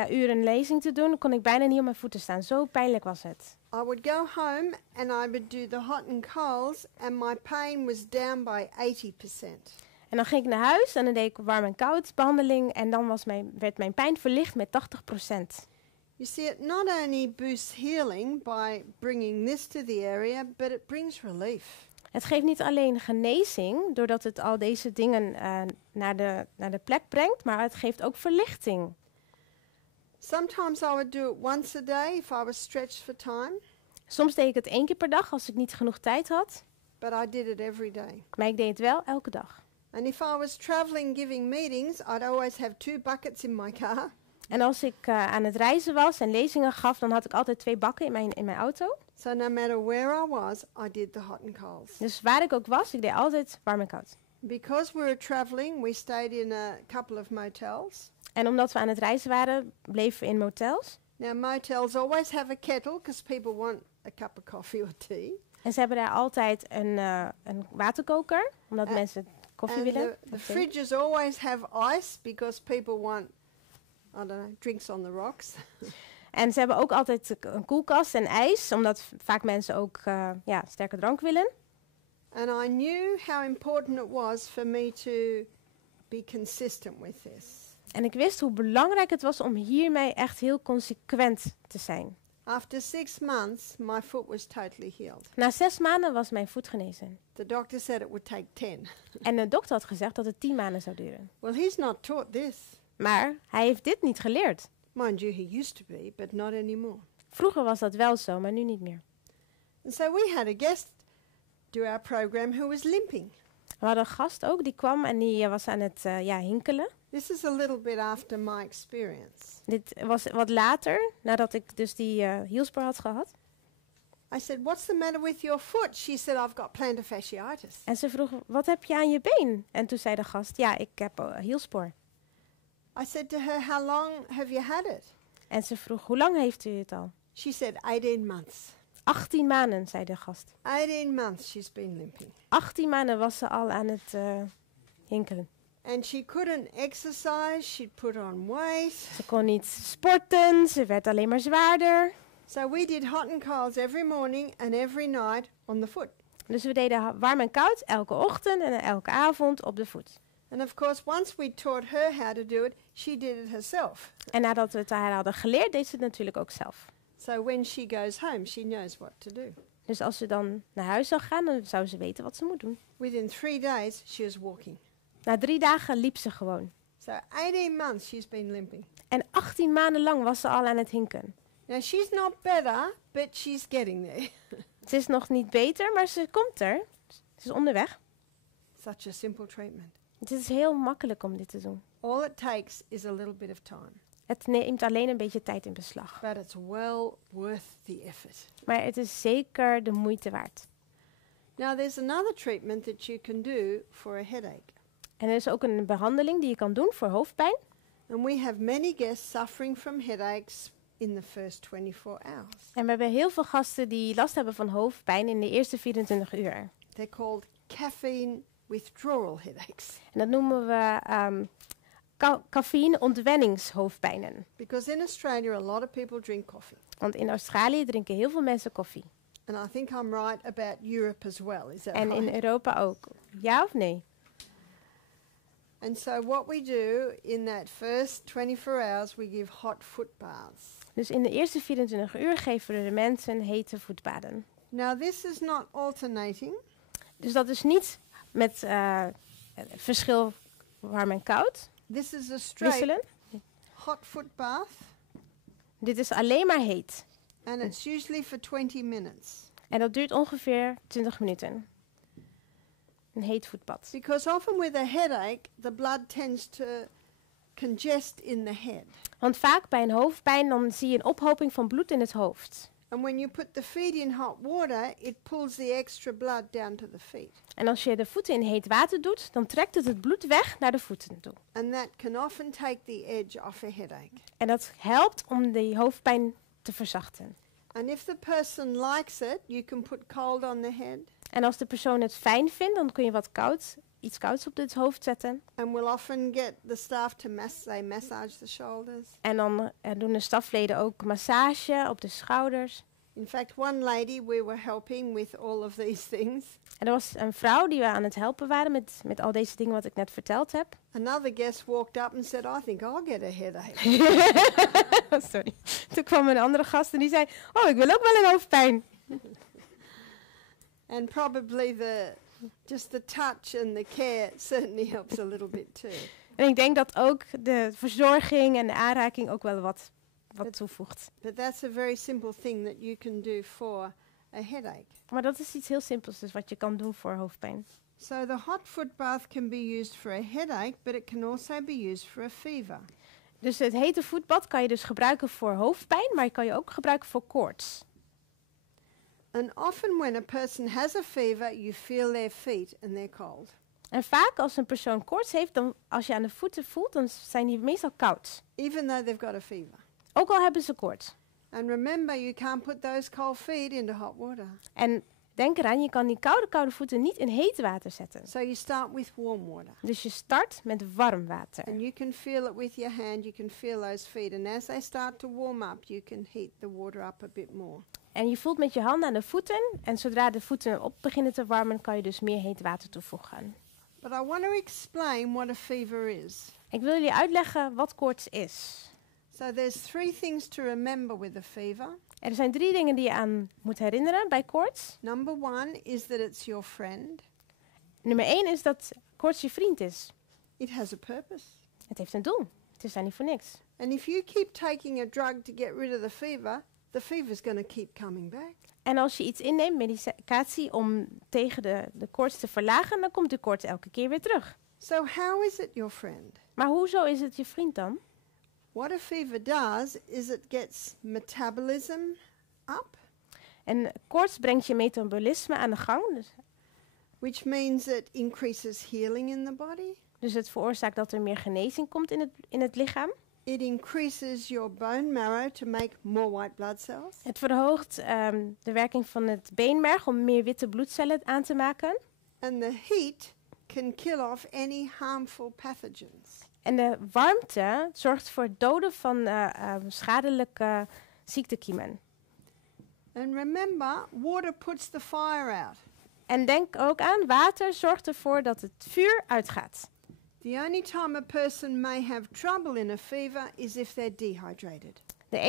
uur een lezing te doen, kon ik bijna niet op mijn voeten staan. Zo pijnlijk was het. I would go home and I would do the hot and colds and my pain was down by 80%. En dan ging ik naar huis en dan deed ik warm en koud behandeling. En dan werd mijn pijn verlicht met 80%. You see, it not only boosts healing by bringing this to the area, but it brings relief. Het geeft niet alleen genezing, doordat het al deze dingen naar de plek brengt, maar het geeft ook verlichting. Sometimes I would do it once a day if I was stretched for time, Soms deed ik het 1 keer per dag als ik niet genoeg tijd had, but I did it every day. maar ik deed het wel elke dag. And if I was traveling giving meetings, I'd always have 2 buckets in my car. En als ik aan het reizen was en lezingen gaf, dan had ik altijd 2 bakken in mijn auto. So no matter where I was, I did the hot and colds. Dus waar ik ook was, ik deed altijd warm en koud. Because we were traveling, we stayed in a couple of motels. En omdat we aan het reizen waren, bleven we in motels. Now motels always have a kettle because people want a cup of coffee or tea. En ze hebben daar altijd een waterkoker, omdat mensen koffie And willen. the of thee. fridges always have ice because people want, I don't know, drinks on the rocks. En ze hebben ook altijd een koelkast en ijs, omdat vaak mensen ook sterke drank willen. And I knew how important it was for me to be consistent with this. En ik wist hoe belangrijk het was om hiermee echt heel consequent te zijn. After 6 months, my foot was totally healed. Na 6 maanden was mijn voet genezen. The doctor said it would take 10. En de dokter had gezegd dat het 10 maanden zou duren. Well, he's not taught this. Maar hij heeft dit niet geleerd. Mind you, he used to be, but not anymore. Vroeger was dat wel zo, maar nu niet meer. And so we had a guest do our program who was limping. We hadden een gast ook, die kwam en die was aan het hinkelen. This is a little bit after my experience. Dit was wat later, nadat ik dus die hielspoor had gehad. I said, what's the matter with your foot? She said, I've got plantar fasciitis. En ze vroeg, wat heb je aan je been? En toen zei de gast, ja, ik heb hielspoor. I said to her, how long have you had it? En ze vroeg, hoe lang heeft u het al? She said, 18 months. 18 maanden, zei de gast. 18 months she's been limping. 18 maanden was ze al aan het hinkelen. And she couldn't exercise, she'd put on weight. Ze kon niet sporten, ze werd alleen maar zwaarder. So we did hot and colds every morning and every night on the foot. Dus we deden warm en koud elke ochtend en elke avond op de voet. And of course, once we taught her how to do it, she did it herself. En nadat we het haar hadden geleerd, deed ze het natuurlijk ook zelf. So when she goes home, she knows what to do. Dus als ze dan naar huis zou gaan, dan zou ze weten wat ze moet doen. Within 3 days, she was walking. Na 3 dagen liep ze gewoon. So 18 months she's been limping. En 18 maanden lang was ze al aan het hinken. Now she's not better, but she's getting there. Ze is nog niet beter, maar ze komt er. Ze is onderweg. Such a simple treatment. Het is heel makkelijk om dit te doen. All it takes is a little bit of time. Het neemt alleen een beetje tijd in beslag. But it's well worth the effort. Maar het is zeker de moeite waard. Now there's another treatment that you can do for a headache. En er is ook een behandeling die je kan doen voor hoofdpijn. And we have many guests suffering from headaches in the first 24 hours. En we hebben heel veel gasten die last hebben van hoofdpijn in de eerste 24 uur. They're called caffeine withdrawal headaches. En dat noemen we cafeïne-ontwenningshoofdpijnen. Because in Australia, a lot of people drink coffee. Want in Australië drinken heel veel mensen koffie. And I think I'm right about Europe as well. Is that En right? in Europa ook. Ja of nee? And so what we do in that first 24 hours, we give hot foot baths. Dus in de eerste 24 uur geven we de mensen hete voetbaden. Now this is not alternating. Dus dat is niet met verschil warm en koud This is a straight wisselen. hot foot bath. Dit is alleen maar heet. And it's usually for 20 minutes. En dat duurt ongeveer 20 minuten. Een heet voetbad. Because often with a headache, the blood tends to congest in the head. Want vaak bij een hoofdpijn dan zie je een ophoping van bloed in het hoofd. And when you put the feet in hot water, it pulls the extra blood down to the feet. En als je de voeten in heet water doet, dan trekt het bloed weg naar de voeten toe. And that can often take the edge off a headache. En dat helpt om die hoofdpijn te verzachten. And if the person likes it, you can put cold on the head. En als de persoon het fijn vindt, dan kun je iets kouds op het hoofd zetten. And we'll often get the staff to massage the shoulders. En dan doen de stafleden ook massage op de schouders. In fact, one lady we were helping with all of these things. En er was een vrouw die we aan het helpen waren met al deze dingen wat ik net verteld heb. Another guest walked up and said, I think I'll get a headache. Sorry. Toen kwam een andere gast en die zei, oh, ik wil ook wel een hoofdpijn. And probably just the touch and the care certainly helps a little bit too. En ik denk dat ook de verzorging en de aanraking ook wel wat toevoegt. But that's a very simple thing that you can do for a headache. Maar dat is iets heel simpels dus wat je kan doen voor hoofdpijn. So the hot foot bath can be used for a headache, but it can also be used for a fever. Dus het hete voetbad kan je dus gebruiken voor hoofdpijn, maar je kan je ook gebruiken voor koorts. And often when a person has a fever, you feel their feet and they're cold. En vaak als een persoon koorts heeft, dan als je aan de voeten voelt, dan zijn die meestal koud. Even though they've got a fever. Ook al hebben ze koorts. And remember, you can't put those cold feet into hot water. En denk eraan, je kan die koude voeten niet in heet water zetten. So you start with warm water. Dus je start met warm water. And you can feel it with your hand, you can feel those feet. And as they start to warm up, you can heat the water up a bit more. En je voelt met je handen aan de voeten. En zodra de voeten op beginnen te warmen, kan je dus meer heet water toevoegen. But I want to explain what a fever is. Ik wil jullie uitleggen wat koorts is. So there's 3 things to remember with a fever. Er zijn 3 dingen die je aan moet herinneren bij koorts. Number 1 is that it's your friend. Nummer 1 is dat koorts je vriend is. It has a purpose. Het heeft een doel. Het is daar niet voor niks. And if you keep taking a drug to get rid of the fever's going to keep coming back. En als je iets inneemt, medicatie, om tegen de koorts te verlagen, dan komt de koorts elke keer weer terug. So how is it your friend? Maar hoezo is het je vriend dan? What a fever does is it gets metabolism up, En koorts brengt je metabolisme aan de gang. which means it increases healing in the body. Dus het veroorzaakt dat er meer genezing komt in het lichaam. It increases your bone marrow to make more white blood cells. Het verhoogt de werking van het beenmerg om meer witte bloedcellen aan te maken. And the heat can kill off any harmful pathogens. En de warmte zorgt voor het doden van schadelijke ziektekiemen. And remember, water puts the fire out. En denk ook aan, water zorgt ervoor dat het vuur uitgaat. The only time a person may have trouble in a fever is if they're dehydrated. De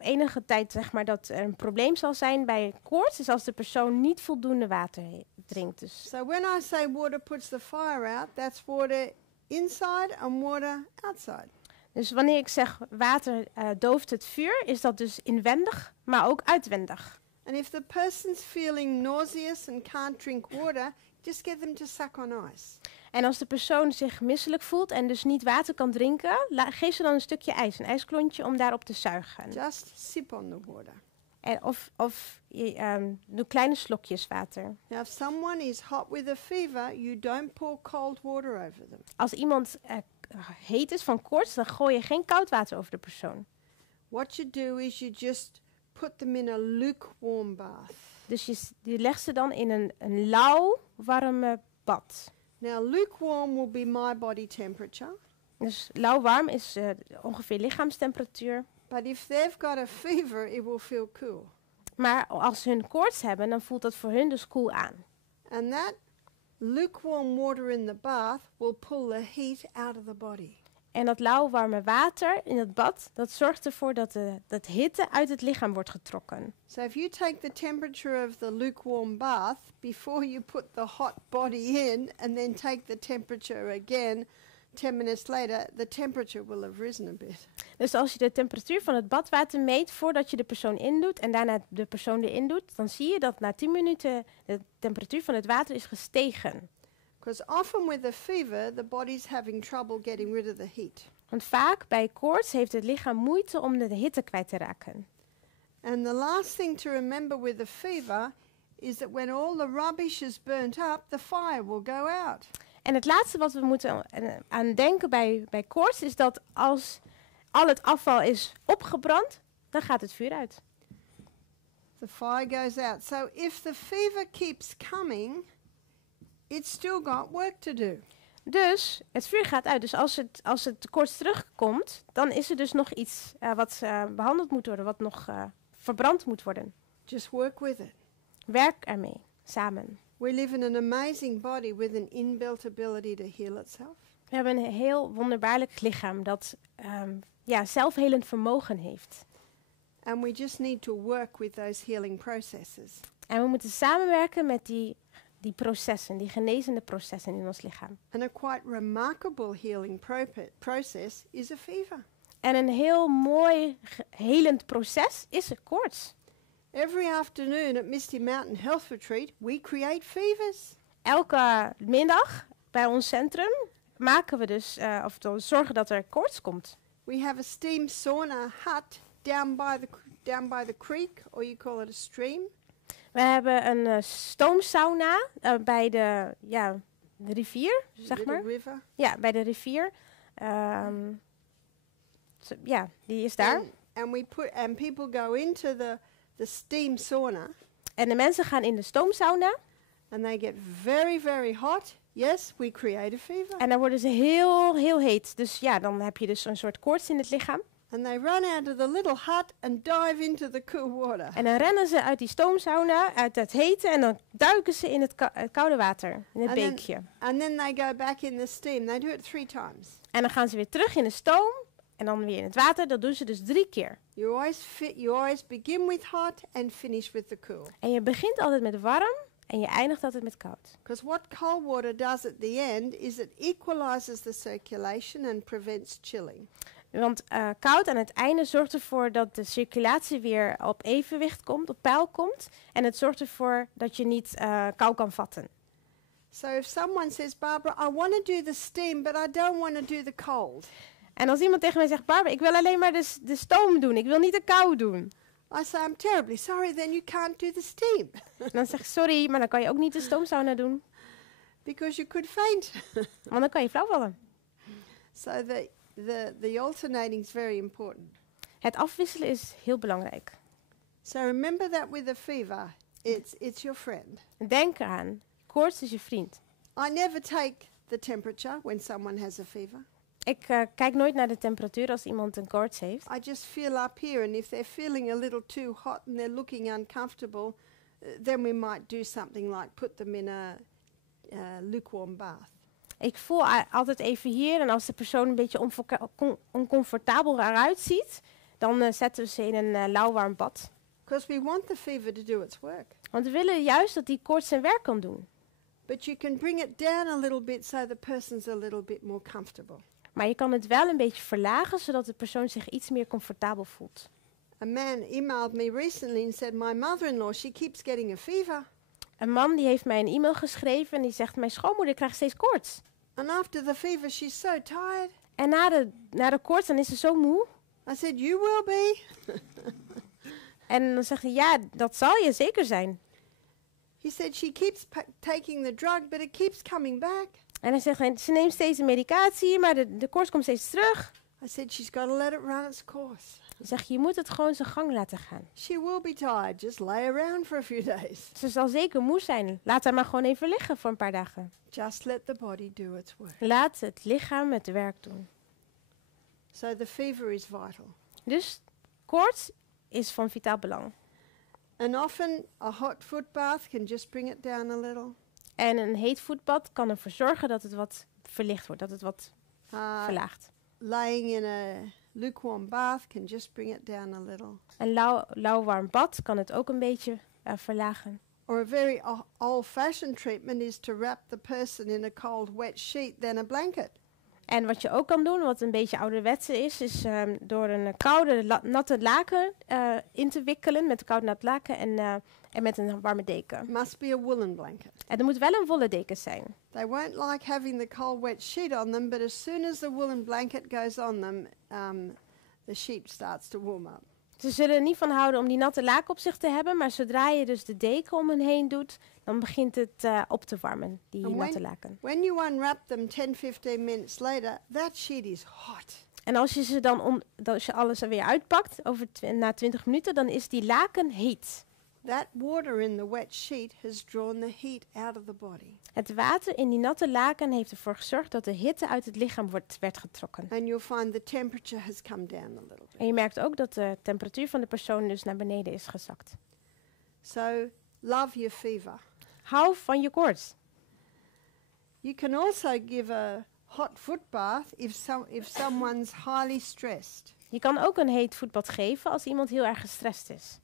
enige tijd zeg maar, dat er een probleem zal zijn bij koorts is als de persoon niet voldoende water drinkt. Dus. So when I say water puts the fire out, that's water inside and water outside. Dus wanneer ik zeg water dooft het vuur, is dat dus inwendig, maar ook uitwendig. And if the person's feeling nauseous and can't drink water, just get them to suck on ice. En als de persoon zich misselijk voelt en dus niet water kan drinken, geef ze dan een stukje ijs, een ijsklontje om daarop te zuigen. Just sip on the water. En of je doe kleine slokjes water. Now, if someone is hot with a fever, you don't pour cold water over them. Als iemand heet is van koorts, dan gooi je geen koud water over de persoon. What you do is you just put them in a lukewarm bath. Dus je legt ze dan in een lauw, warme bad. Now, lukewarm will be my body temperature. Dus lauw warm is ongeveer lichaamstemperatuur. But if they've got a fever, it will feel cool. Maar als ze hun koorts hebben, dan voelt dat voor hun dus koel aan. And that lukewarm water in the bath will pull the heat out of the body. En dat lauw warme water in het bad, dat zorgt ervoor dat hitte uit het lichaam wordt getrokken. So if you take the temperature of the lukewarm bath before you put the hot body in and then take the temperature again 10 minutes later, the temperature will have risen a bit. Dus als je de temperatuur van het badwater meet voordat je de persoon indoet en daarna de persoon erin doet, dan zie je dat na 10 minuten de temperatuur van het water is gestegen. Because often with a fever, the body's having trouble getting rid of the heat. Want vaak bij koorts heeft het lichaam moeite om de hitte kwijt te raken. And the last thing to remember with a fever is that when all the rubbish is burnt up, the fire will go out. En het laatste wat we moeten aan denken bij koorts is dat als al het afval is opgebrand, dan gaat het vuur uit. The fire goes out. So if the fever keeps coming, it's still got work to do. Dus het vuur gaat uit. Dus als het koorts terugkomt, dan is er dus nog iets wat behandeld moet worden, wat nog verbrand moet worden. Just work with it. Werk ermee, samen. We live in an amazing body with an inbuilt ability to heal itself. We hebben een heel wonderbaarlijk lichaam dat zelfhelend vermogen heeft. And we just need to work with those healing processes. En we moeten samenwerken met die processen, die genezende processen in ons lichaam. And a quite remarkable healing process is a fever. En een heel mooi helend proces is een koorts. Every afternoon at Misty Mountain Health Retreat, we create fevers. Elke middag bij ons centrum maken we dus, zorgen dat er koorts komt. We have a steam sauna hut down by the creek, or you call it a stream. We hebben een stoomsauna bij de rivier, zeg maar. River. Ja, bij de rivier. Die is daar. And people go into the steam sauna. En de mensen gaan in de stoomsauna. And they get very, very hot. Yes, we create a fever. En dan worden ze heel, heel heet. Dus ja, dan heb je dus een soort koorts in het lichaam. And they run out of the little hut and dive into the cool water. En dan rennen ze uit die stoomsauna, uit het hete, en dan duiken ze in het koude water, in het beekje. And then they go back in the steam. They do it 3 times. En dan gaan ze weer terug in de stoom en dan weer in het water. Dat doen ze dus 3 keer. You always begin with hot and finish with the cool. En je begint altijd met warm en je eindigt altijd met koud. Because what cold water does at the end is it equalizes the circulation and prevents chilling. Want koud aan het einde zorgt ervoor dat de circulatie weer op evenwicht komt, op peil komt. En het zorgt ervoor dat je niet kou kan vatten. So if someone says, Barbara, I want to do the steam, but I don't want to do the cold. En als iemand tegen mij zegt, Barbara, ik wil alleen maar de stoom doen, ik wil niet de kou doen. I say, I'm terribly sorry, then you can't do the steam. En dan zeg ik, sorry, maar dan kan je ook niet de stoomsauna doen. Because you could faint. Want dan kan je flauw vallen. So the alternating is very important. Het afwisselen is heel belangrijk. So remember that with a fever, it's your friend. Denk eraan, koorts is je vriend. I never take the temperature when someone has a fever. Ik kijk nooit naar de temperatuur als iemand een koorts heeft. I just feel up here, and if they're feeling a little too hot and they're looking uncomfortable, then we might do something like put them in a lukewarm bath. Ik voel altijd even hier en als de persoon een beetje oncomfortabel eruit ziet, dan zetten we ze in een lauwwarm bad. Because we want the fever to do its work. Want we willen juist dat die koorts zijn werk kan doen. But you can bring it down a little bit so the person's a little bit more comfortable. Maar je kan het wel een beetje verlagen, zodat de persoon zich iets meer comfortabel voelt. A man emailed me recently and said, my mother-in-law, she keeps getting a fever. Een man die heeft mij een e-mail geschreven en die zegt, mijn schoonmoeder krijgt steeds koorts. And after the fever, she's so tired. En na de koorts, dan is ze zo moe. I said, you will be. En dan zegt hij, ja, dat zal je zeker zijn. He said she keeps taking the drug, but it keeps coming back. En hij zegt, ze neemt steeds de medicatie, maar de koorts komt steeds terug. I said, she's got to let it run its course. Hij zegt, je moet het gewoon zijn gang laten gaan. She will be tired. Just lay around for a few days. Ze zal zeker moe zijn. Laat haar maar gewoon even liggen voor een paar dagen. Just let the body do its work. Laat het lichaam het werk doen. So the fever is vital. Dus koorts is van vitaal belang. And often a hot foot bath can just bring it down a little. En een heet voetbad kan ervoor zorgen dat het wat verlicht wordt, dat het wat verlaagt. Laying in a lukewarm bath can just bring it down a little. Een lauw warm bad kan het ook een beetje verlagen. Or a very old-fashioned treatment is to wrap the person in a cold, wet sheet, then a blanket. En wat je ook kan doen, wat een beetje ouderwetse is door een koude, natte laken in te wikkelen, met een koude nat laken en met een warme deken. It must be a woolen blanket. En er moet wel een wollen deken zijn. They won't like having the cold, wet sheet on them, but as soon as the woolen blanket goes on them, the sheet starts to warm up. Ze zullen er niet van houden om die natte laken op zich te hebben, maar zodra je dus de deken om hen heen doet, dan begint het op te warmen, die natte laken. When you unwrap them 10, 15 minutes later, that sheet is hot. En als je ze dan als je alles er weer uitpakt, na 20 minuten, dan is die laken heet. That water in the wet sheet has drawn the heat out of the body. Het water in die natte laken heeft ervoor gezorgd dat de hitte uit het lichaam werd getrokken. And you'll find the temperature has come down a little bit. En je merkt ook dat de temperatuur van de persoon dus naar beneden is gezakt. So, love your fever. Hou van je koorts. You can also give a hot foot bath if someone's highly stressed. Je kan ook een heet voetbad geven als iemand heel erg gestrest is.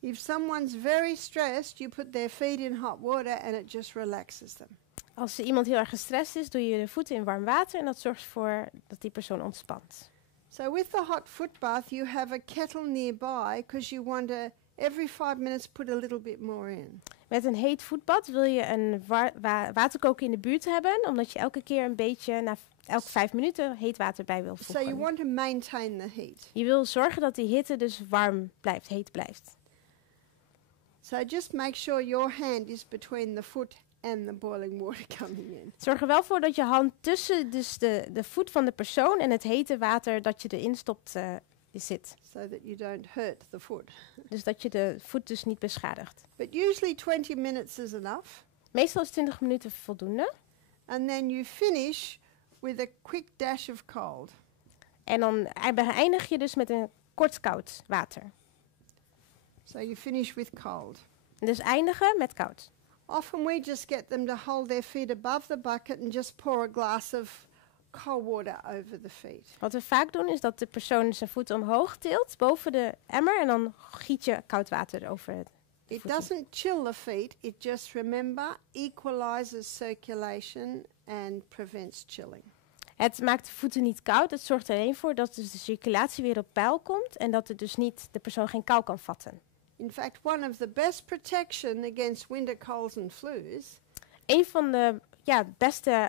If someone's very stressed, you put their feet in hot water and it just relaxes them. Als iemand heel erg gestrest is, doe je de voeten in warm water en dat zorgt ervoor dat die persoon ontspant. So with the hot foot bath, you have a kettle nearby because you want to every 5 minutes put a little bit more in. Met een heet voetbad wil je een waterkoker in de buurt hebben, omdat je elke keer een beetje, na elke 5 minuten, heet water bij wil voegen. So you want to maintain the heat. Je wil zorgen dat die hitte dus warm blijft, heet blijft. So just make sure your hand is between the foot and the boiling water coming in. Zorg er wel voor dat je hand tussen dus de voet van de persoon en het hete water dat je erin stopt zit. So that you don't hurt the foot. Dus dat je de voet dus niet beschadigt. But usually 20 minutes is enough. Meestal is 20 minuten voldoende. And then you finish with a quick dash of cold. En dan eindig je dus met een kort koud water. So you finish with cold. Dus eindigen met koud. Often we just get them to hold their feet above the bucket and just pour a glass of cold water over the feet. Wat we vaak doen is dat de persoon zijn voeten omhoog tilt boven de emmer en dan giet je koud water over het. It doesn't chill the feet, it just, remember, equalizes circulation and prevents chilling. Het maakt de voeten niet koud, het zorgt er alleen voor dat dus de circulatie weer op peil komt en dat de persoon geen kou kan vatten. In fact, one of the best protection against winter colds and flus. Een van de beste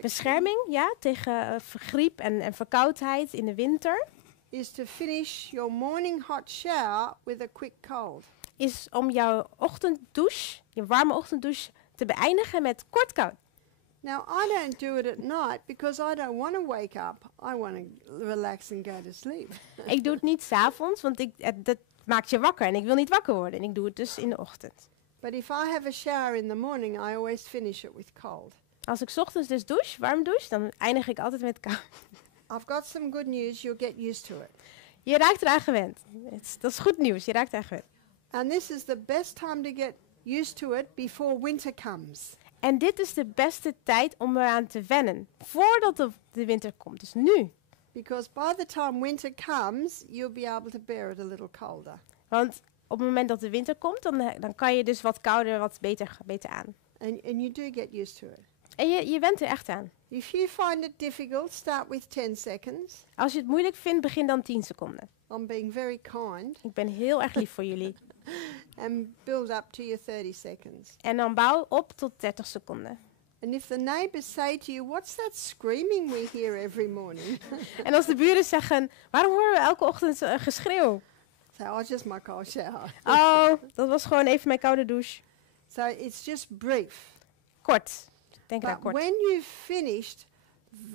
bescherming tegen griep en verkoudheid in de winter Is to finish your morning hot shower with a quick cold. Is om jouw ochtenddouche, je warme ochtenddouche, te beëindigen met kort koud. Now, I don't do it at night because I don't want to wake up. I want to relax and go to sleep. Ik doe het niet 's avonds, want dat maakt je wakker en ik wil niet wakker worden. En ik doe het dus in de ochtend. But if I have a shower in the morning, I always finish it with cold. Als ik 's ochtends dus warm douche, dan eindig ik altijd met koud. I've got some good news. You'll get used to it. Je raakt eraan gewend. Dat is goed nieuws. Je raakt eraan gewend. And this is the best time to get used to it before winter comes. En dit is de beste tijd om eraan te wennen, voordat de winter komt. Dus nu. Because by the time winter comes, you'll be able to bear it a little colder. Want op het moment dat de winter komt, dan kan je dus wat kouder, wat beter aan. And you do get used to it. En je went er echt aan. If you find it difficult, start with 10 seconds. Als je het moeilijk vindt, begin dan 10 seconden. I'm being very kind. Ik ben heel erg lief voor jullie. And build up to your 30 seconds. En dan bouw op tot 30 seconden. And if the neighbours say to you, what's that screaming we hear every morning? En als de buren zeggen, waarom horen we elke ochtend geschreeuw? Say, oh, just my cold shower. Oh, dat was gewoon even mijn koude douche. So it's just brief. Kort. Denk eraan But kort. when you've finished,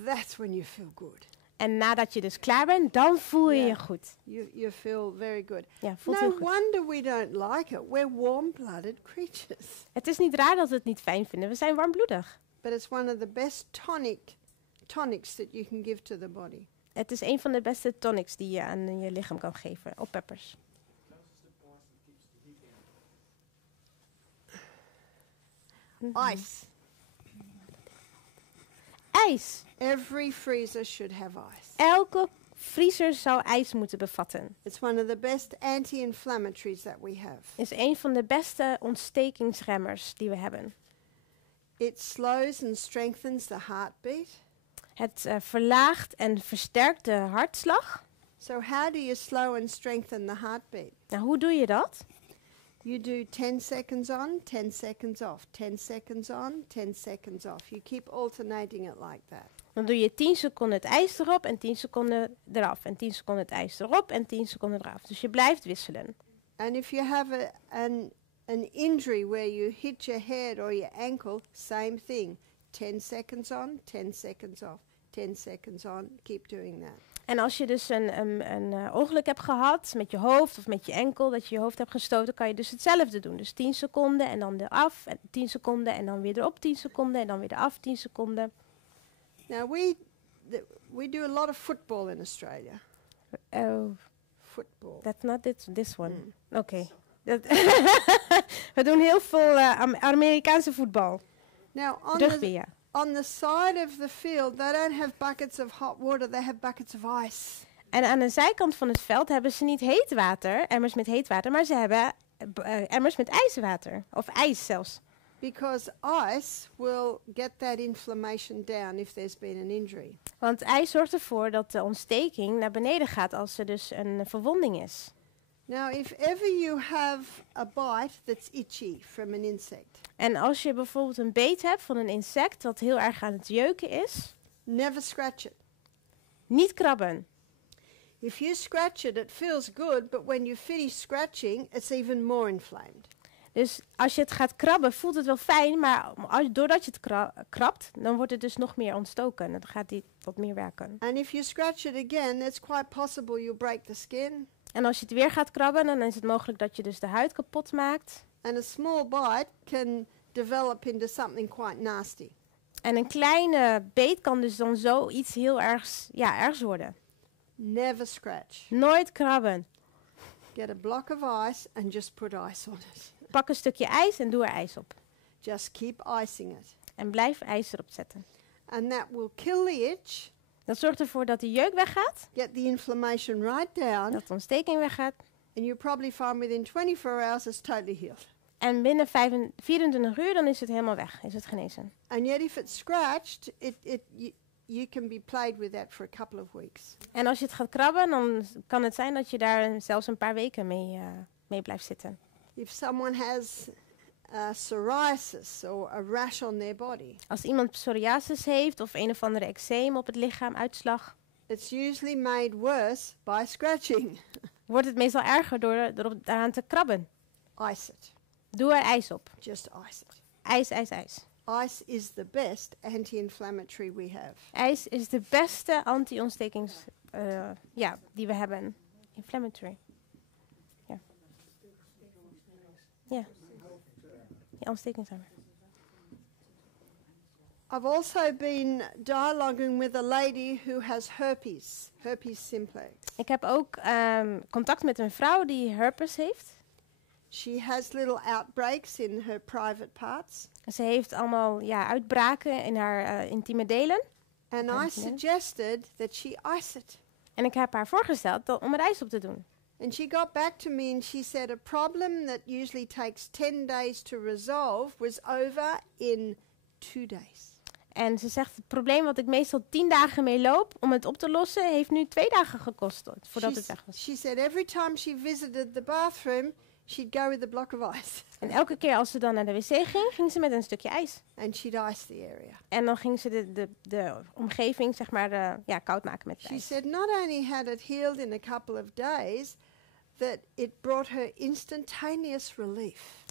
that's when you feel good. En nadat je dus klaar bent, dan voel je Ja. je goed. You feel very good. Ja, voelt heel No goed. wonder we don't like it. We're warm-blooded creatures. Het is niet raar dat we het niet fijn vinden. We zijn warmbloedig. But it's one of the best tonics that you can give to the body. Het is een van de beste tonics die je aan je lichaam kan geven. Oppeppers. Ice. IJs. Every freezer should have ice. Elke vriezer zou ijs moeten bevatten. It's one of the best anti-inflammatories that we have. Is een van de beste ontstekingsremmers die we hebben. It slows and strengthens the heartbeat. Het verlaagt en versterkt de hartslag. So how do you slow and strengthen the heartbeat? Nou, hoe doe je dat? You do 10 seconds on, 10 seconds off, 10 seconds on, 10 seconds off. You keep alternating it like that. Dan doe je 10 seconden het ijs erop en 10 seconden eraf. En 10 seconden het ijs erop en 10 seconden eraf. Dus je blijft wisselen. And if you have an injury where you hit your head or your ankle, same thing. 10 seconds on, 10 seconds off, 10 seconds on. Keep doing that. En als je dus een ongeluk hebt gehad met je hoofd of met je enkel, dat je je hoofd hebt gestoten, kan je dus hetzelfde doen. Dus 10 seconden en dan eraf, en 10 seconden en dan weer erop 10 seconden en dan weer eraf 10 seconden. Now we do a lot of football in Australia. Oh, Football. that's not this one. Oké. We doen heel veel Amerikaanse voetbal. Now Rugby, ja. on the side of the field, they don't have buckets of hot water, they have buckets of ice. En aan de zijkant van het veld hebben ze niet heet water, emmers met heet water, maar ze hebben emmers met ijswater. Of ijs zelfs. Because ice will get that inflammation down if there's been an injury. Want ijs zorgt ervoor dat de ontsteking naar beneden gaat als er dus een verwonding is. Now, if ever you have a bite that's itchy from an insect, En als je bijvoorbeeld een beet hebt van een insect dat heel erg aan het jeuken is, never scratch it. niet krabben. If you scratch it, it feels good, but when you finish scratching, it's even more inflamed. Dus als je het gaat krabben, voelt het wel fijn, maar doordat je het krabt, dan wordt het dus nog meer ontstoken. Dan gaat die wat meer werken. And if you scratch it again, it's quite possible you'll break the skin. En als je het weer gaat krabben, dan is het mogelijk dat je dus de huid kapot maakt. And a small bite can develop into something quite nasty. En een kleine beet kan dus dan zoiets heel ergs worden. Never scratch. Nooit krabben. Get a block of ice and just put ice on it. Pak een stukje ijs en doe er ijs op. Just keep icing it. En blijf ijs erop zetten. And that will kill the itch, Dat zorgt ervoor dat de jeuk weggaat, get the inflammation right down, dat de ontsteking weggaat. and you'll probably find within 24 hours it's totally healed. En binnen 24 uur dan is het helemaal weg, is het genezen. And yet if it's scratched, you can be plagued with that for a couple of weeks. En als je het gaat krabben, dan kan het zijn dat je daar zelfs een paar weken mee blijft zitten. If someone has psoriasis or a rash on their body, Als iemand psoriasis heeft of een of andere eczeem op het lichaam, uitslag, it's usually made worse by scratching. wordt het meestal erger door daaraan te krabben. Ice it. Doe er ijs op. Just ice it. Ijs, ijs, ijs. Ice is the best anti-inflammatory we have. IJs is de beste anti-ontstekings die we hebben. Inflammatory. Ja. Ja. Ja, ontstekingsremmer. I've also been dialoguing with a lady who has herpes simplex. Ik heb ook contact met een vrouw die herpes heeft. She has little outbreaks in her private parts. Ze heeft allemaal uitbraken in haar intieme delen. And I suggested that she ice it. En ik heb haar voorgesteld om er ijs op te doen. And she got back to me and she said a problem that usually takes 10 days to resolve was over in 2 days. En ze zegt, het probleem wat ik meestal 10 dagen mee loop om het op te lossen, heeft nu 2 dagen gekost voordat het weg was. She said every time she visited the bathroom, she'd go with a block of ice. En elke keer als ze dan naar de wc ging, ging ze met een stukje ijs. And she'd ice the area. En dan ging ze de omgeving, zeg maar, koud maken met She ijs. said not only had it healed in a couple of days, that it brought her instantaneous relief.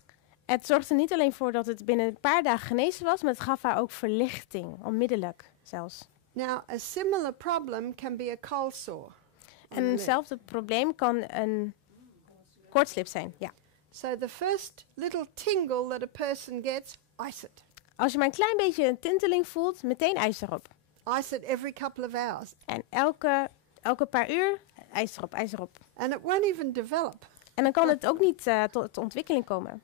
Het zorgde niet alleen voor dat het binnen een paar dagen genezen was, maar het gaf haar ook verlichting, onmiddellijk zelfs. Now, a similar problem can be a cold sore. En eenzelfde probleem kan een koortslip zijn, ja. So the first little tingle that a person gets, ice it. Als je maar een klein beetje een tinteling voelt, meteen ijs erop. Ice it every couple of hours. En elke paar uur, ijs erop, ijs erop. And it won't even develop. En dan kan het ook niet tot ontwikkeling komen.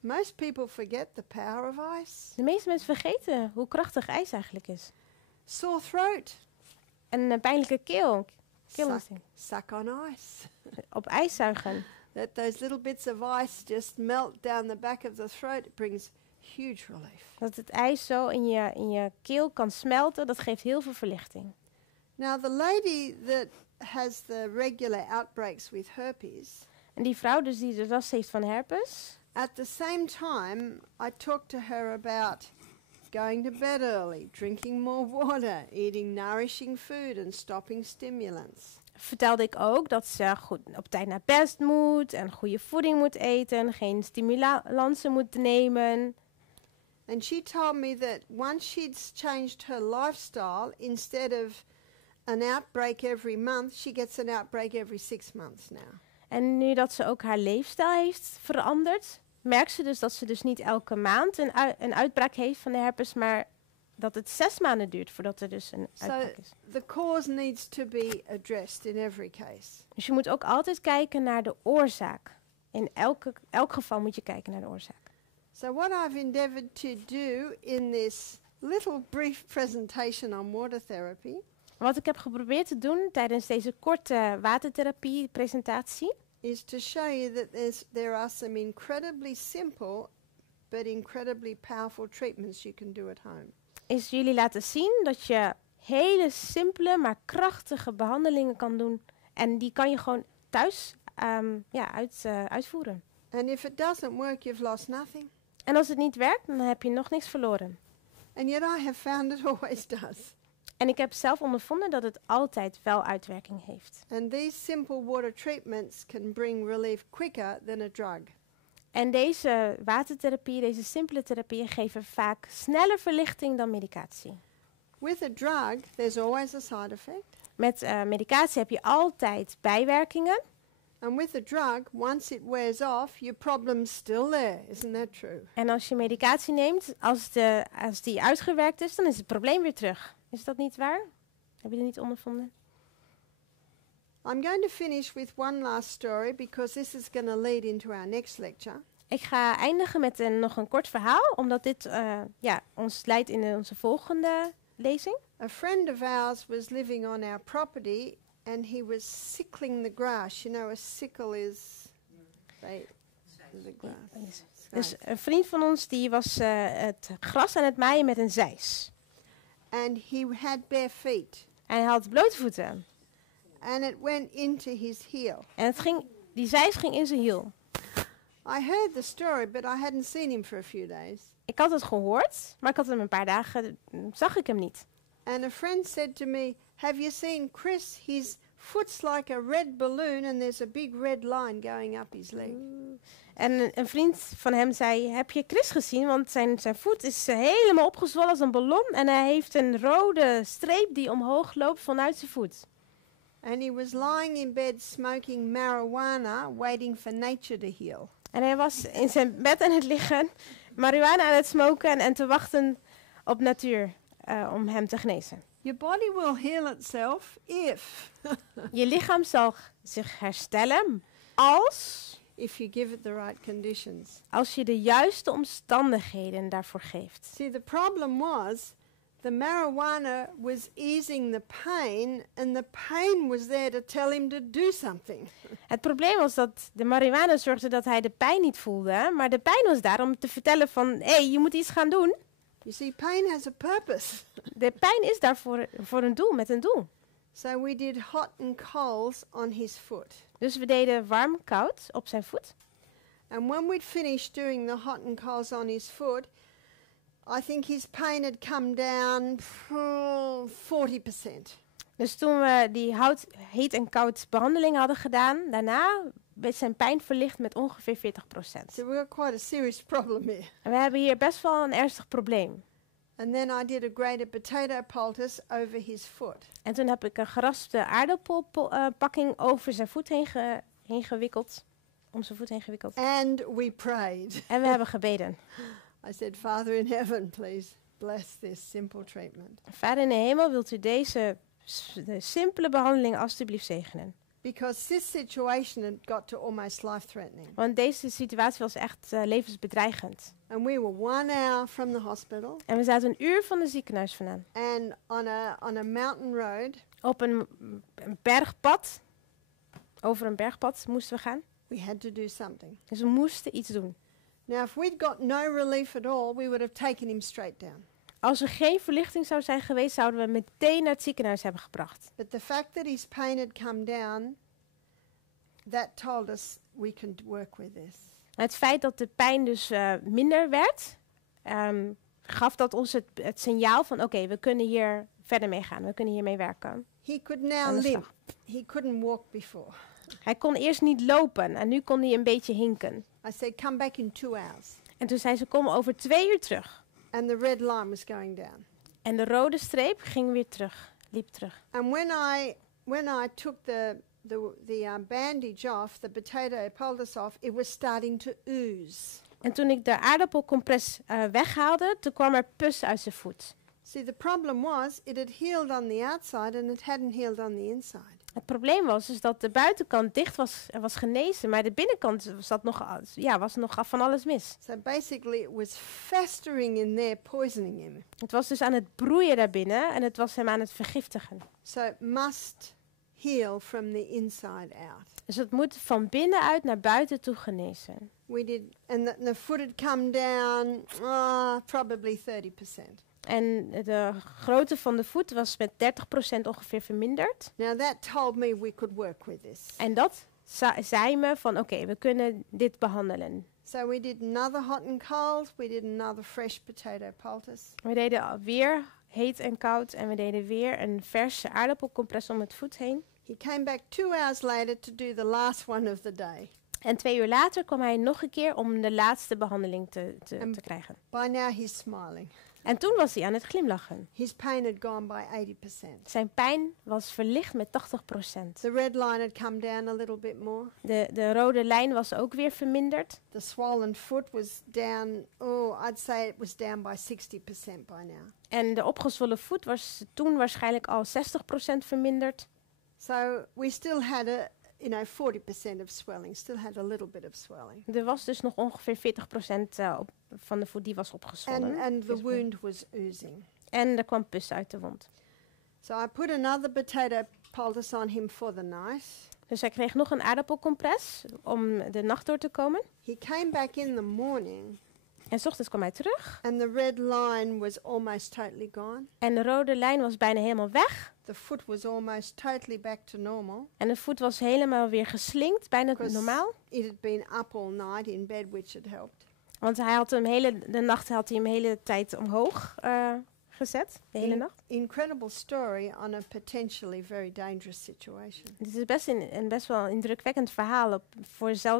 Most people forget the power of ice. De meeste mensen vergeten hoe krachtig ijs eigenlijk is. Sore throat. Een pijnlijke keel. Suck on ice. Op ijs zuigen. Let those little bits of ice just melt down the back of the throat. It brings huge relief. Dat het ijs zo in je keel kan smelten, dat geeft heel veel verlichting. Now the lady that has the regular outbreaks with herpes, En die vrouw dus die de last heeft van herpes, at the same time I talked to her about going to bed early, drinking more water, eating nourishing food and stopping stimulants. vertelde ik ook dat ze goed op tijd naar bed moet en goede voeding moet eten, geen stimulansen moet nemen. And she told me that once she'd changed her lifestyle, instead of an outbreak every month, she gets an outbreak every 6 months now. En nu dat ze ook haar leefstijl heeft veranderd, merkt ze dus dat ze dus niet elke maand een uitbraak heeft van de herpes, maar dat het 6 maanden duurt voordat er dus een uitbraak is. The cause needs to be addressed in every case. Dus je moet ook altijd kijken naar de oorzaak. In elk geval moet je kijken naar de oorzaak. So what I've endeavoured to do in this little brief presentation on water therapy Wat ik heb geprobeerd te doen tijdens deze korte watertherapie presentatie is to show you that there are some incredibly simple but incredibly powerful treatments you can do at home. is jullie laten zien dat je hele simpele maar krachtige behandelingen kan doen. En die kan je gewoon thuis uitvoeren. And if it doesn't work, you've lost nothing. En als het niet werkt, dan heb je nog niks verloren. And yet I have found it always does. En ik heb zelf ondervonden dat het altijd wel uitwerking heeft. And these simple water treatments can bring relief quicker than a drug. En deze watertherapie, deze simpele therapieën geven vaak sneller verlichting dan medicatie. With a drug, there's always a side effect. Met medicatie heb je altijd bijwerkingen. And with a drug, once it wears off, your problem's still there. Isn't that true? En als je medicatie neemt, als die uitgewerkt is, dan is het probleem weer terug. Is dat niet waar? Heb je dat niet ondervonden? I'm going to finish with one last story because this is going to lead into our next lecture. Ik ga eindigen met nog een kort verhaal, omdat dit ons leidt in onze volgende lezing. A friend of ours was living on our property and he was sickling the grass. You know, a sickle is the grass. Dus een vriend van ons die was het gras aan het maaien met een zeis. And he had bare feet. En hij had blote voeten. And it went into his heel. En die zeis ging in zijn hiel. I heard the story, but I hadn't seen him for a few days. Ik had het gehoord, maar ik had hem een paar dagen, zag ik hem niet. And a friend said to me, have you seen Chris? His foot's like a red balloon and there's a big red line going up his leg. En een vriend van hem zei, heb je Chris gezien? Want zijn voet is helemaal opgezwollen als een ballon. En hij heeft een rode streep die omhoog loopt vanuit zijn voet. And he was lying in bed smoking marijuana, waiting for nature to heal. En hij was in zijn bed aan het liggen, marihuana aan het smoken en te wachten op natuur om hem te genezen. Your body will heal itself if Je lichaam zal zich herstellen if you give it the right conditions. als je de juiste omstandigheden daarvoor geeft. See, the problem was the marijuana was easing the pain and the pain was there to tell him to do something. Het probleem was dat de marihuana zorgde dat hij de pijn niet voelde, maar de pijn was daar om te vertellen van, hé, je moet iets gaan doen. You see, pain has a purpose. De pijn is daar voor een doel, met een doel. So we did hot and colds on his foot. Dus we deden warm, koud op zijn voet. And when we'd finished doing the hot and colds on his foot, I think his pain had come down 40%. Dus toen we die heet en koud behandeling hadden gedaan, daarna werd zijn pijn verlicht met ongeveer 40%. So we've got quite a serious problem here. En we hebben hier best wel een ernstig probleem. And then I did a grated potato poultice over his foot. En toen heb ik een geraspte aardappelpakking over zijn voet heen gewikkeld. Om zijn voet heen gewikkeld. And we prayed. En we hebben gebeden. I said, Father in heaven, please bless this simple treatment. Vader in de hemel, wilt u deze de simpele behandeling alstublieft zegenen? Because this situation had got to almost life-threatening. Want deze situatie was echt levensbedreigend. And we were 1 hour from the hospital. En we zaten 1 uur van het ziekenhuis vandaan. And on a mountain road. Op een bergpad. Over een bergpad moesten we gaan. We had to do something. Dus we moesten iets doen. Now, if we'd got no relief at all, we would have taken him straight down. Als er geen verlichting zou zijn geweest, zouden we hem meteen naar het ziekenhuis hebben gebracht. But the fact that his pain had come down, that told us we can work with this. Het feit dat de pijn dus minder werd, gaf dat ons het signaal van oké, we kunnen hier verder mee gaan. We kunnen hiermee werken. He could now limp. He couldn't walk before. Hij kon eerst niet lopen en nu kon hij een beetje hinken. I said, come back in 2 hours. En toen zei ze, kom over 2 uur terug. And the red line was going down. En de rode streep ging weer terug, liep terug. And when I took the bandage off, the potato poultice off, it was starting to ooze. En toen ik de aardappelcompress weghaalde, toen kwam er pus uit zijn voet. See, the problem was it had healed on the outside and it hadn't healed on the inside. Het probleem was dus dat de buitenkant dicht was en was genezen, maar de binnenkant was nog van alles mis. So basically it was festering in there, poisoning him. Het was dus aan het broeien daarbinnen en het was hem aan het vergiftigen. So it must heal from the inside out. Dus het moet van binnenuit naar buiten toe genezen. We did, and the foot had come down, probably 30%. En de grootte van de voet was met 30% ongeveer verminderd. Now that told me we could work with this. En dat zei me van oké, we kunnen dit behandelen. So we did another hot and cold. We did another fresh potato poultice. We deden weer heet en koud en we deden weer een verse aardappelcompress om het voet heen. He came back 2 hours later to do the last one of the day. En 2 uur later kwam hij nog een keer om de laatste behandeling te krijgen. By now he's smiling. En toen was hij aan het glimlachen. His pain had gone by 80%. Zijn pijn was verlicht met 80%. The red line had come down a little bit more. De rode lijn was ook weer verminderd. The swollen foot was down, I'd say it was down by 60% by now. En de opgezwollen voet was toen waarschijnlijk al 60% verminderd. So we still had 40% of swelling, still had a little bit of swelling. Er was dus nog ongeveer 40% van de voet die was opgezwollen. And the wound was oozing. En er kwam pus uit de wond. So I put another potato poultice on him for the night. Dus hij kreeg nog een aardappelcompress om de nacht door te komen. He came back in the morning. En 's ochtends kwam hij terug. And the red line was almost totally gone. En de rode lijn was bijna helemaal weg. The foot was almost totally back to normal. En de voet was helemaal weer geslinkt, bijna normaal. It had been up all night in bed, which had helped. Want hij had de nacht had hij hem de hele tijd omhoog gezet, de hele nacht. Incredible story on a potentially very dangerous situation. Het is best wel een indrukwekkend verhaal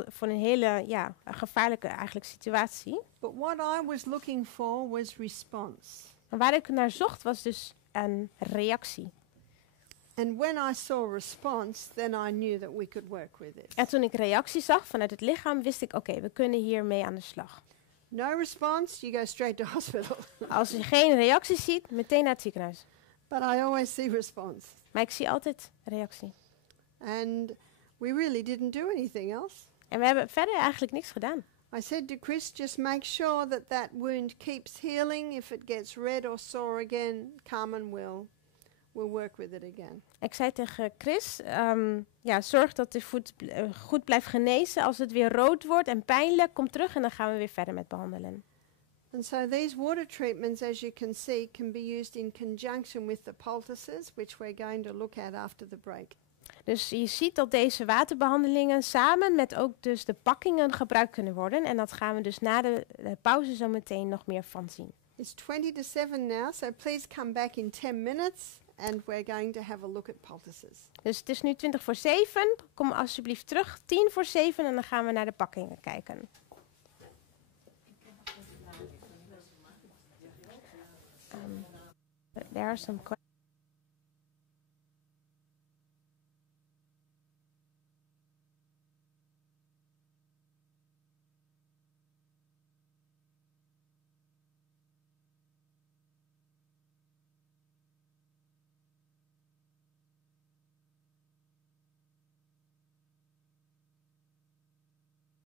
voor een hele gevaarlijke eigenlijk situatie. But what I was looking for was response. Maar waar ik naar zocht was dus een reactie. And when I saw response, then I knew that we could work with it. En toen ik reactie zag vanuit het lichaam, wist ik oké, we kunnen hiermee aan de slag. No response, you go straight to hospital. Als je geen reactie ziet, meteen naar het ziekenhuis. But I always see response. Maar ik zie altijd reactie. And we really didn't do anything else. En we hebben verder eigenlijk niks gedaan. I said to Chris, just make sure that wound keeps healing. If it gets red or sore again, come and we'll work with it again. Ik zei tegen Chris, zorg dat de voet goed blijft genezen. Als het weer rood wordt en pijnlijk, kom terug en dan gaan we weer verder met behandelen. And so these water treatments, as you can see, can be used in conjunction with the poultices, which we're going to look at after the break. Dus je ziet dat deze waterbehandelingen samen met ook dus de pakkingen gebruikt kunnen worden. En dat gaan we dus na de pauze zo meteen nog meer van zien. It's 20 to 7 now, so please come back in 10 minutes and we're going to have a look at poultices. Dus het is nu 7:20. Kom alsjeblieft terug 7:10 en dan gaan we naar de pakkingen kijken. There are some questions.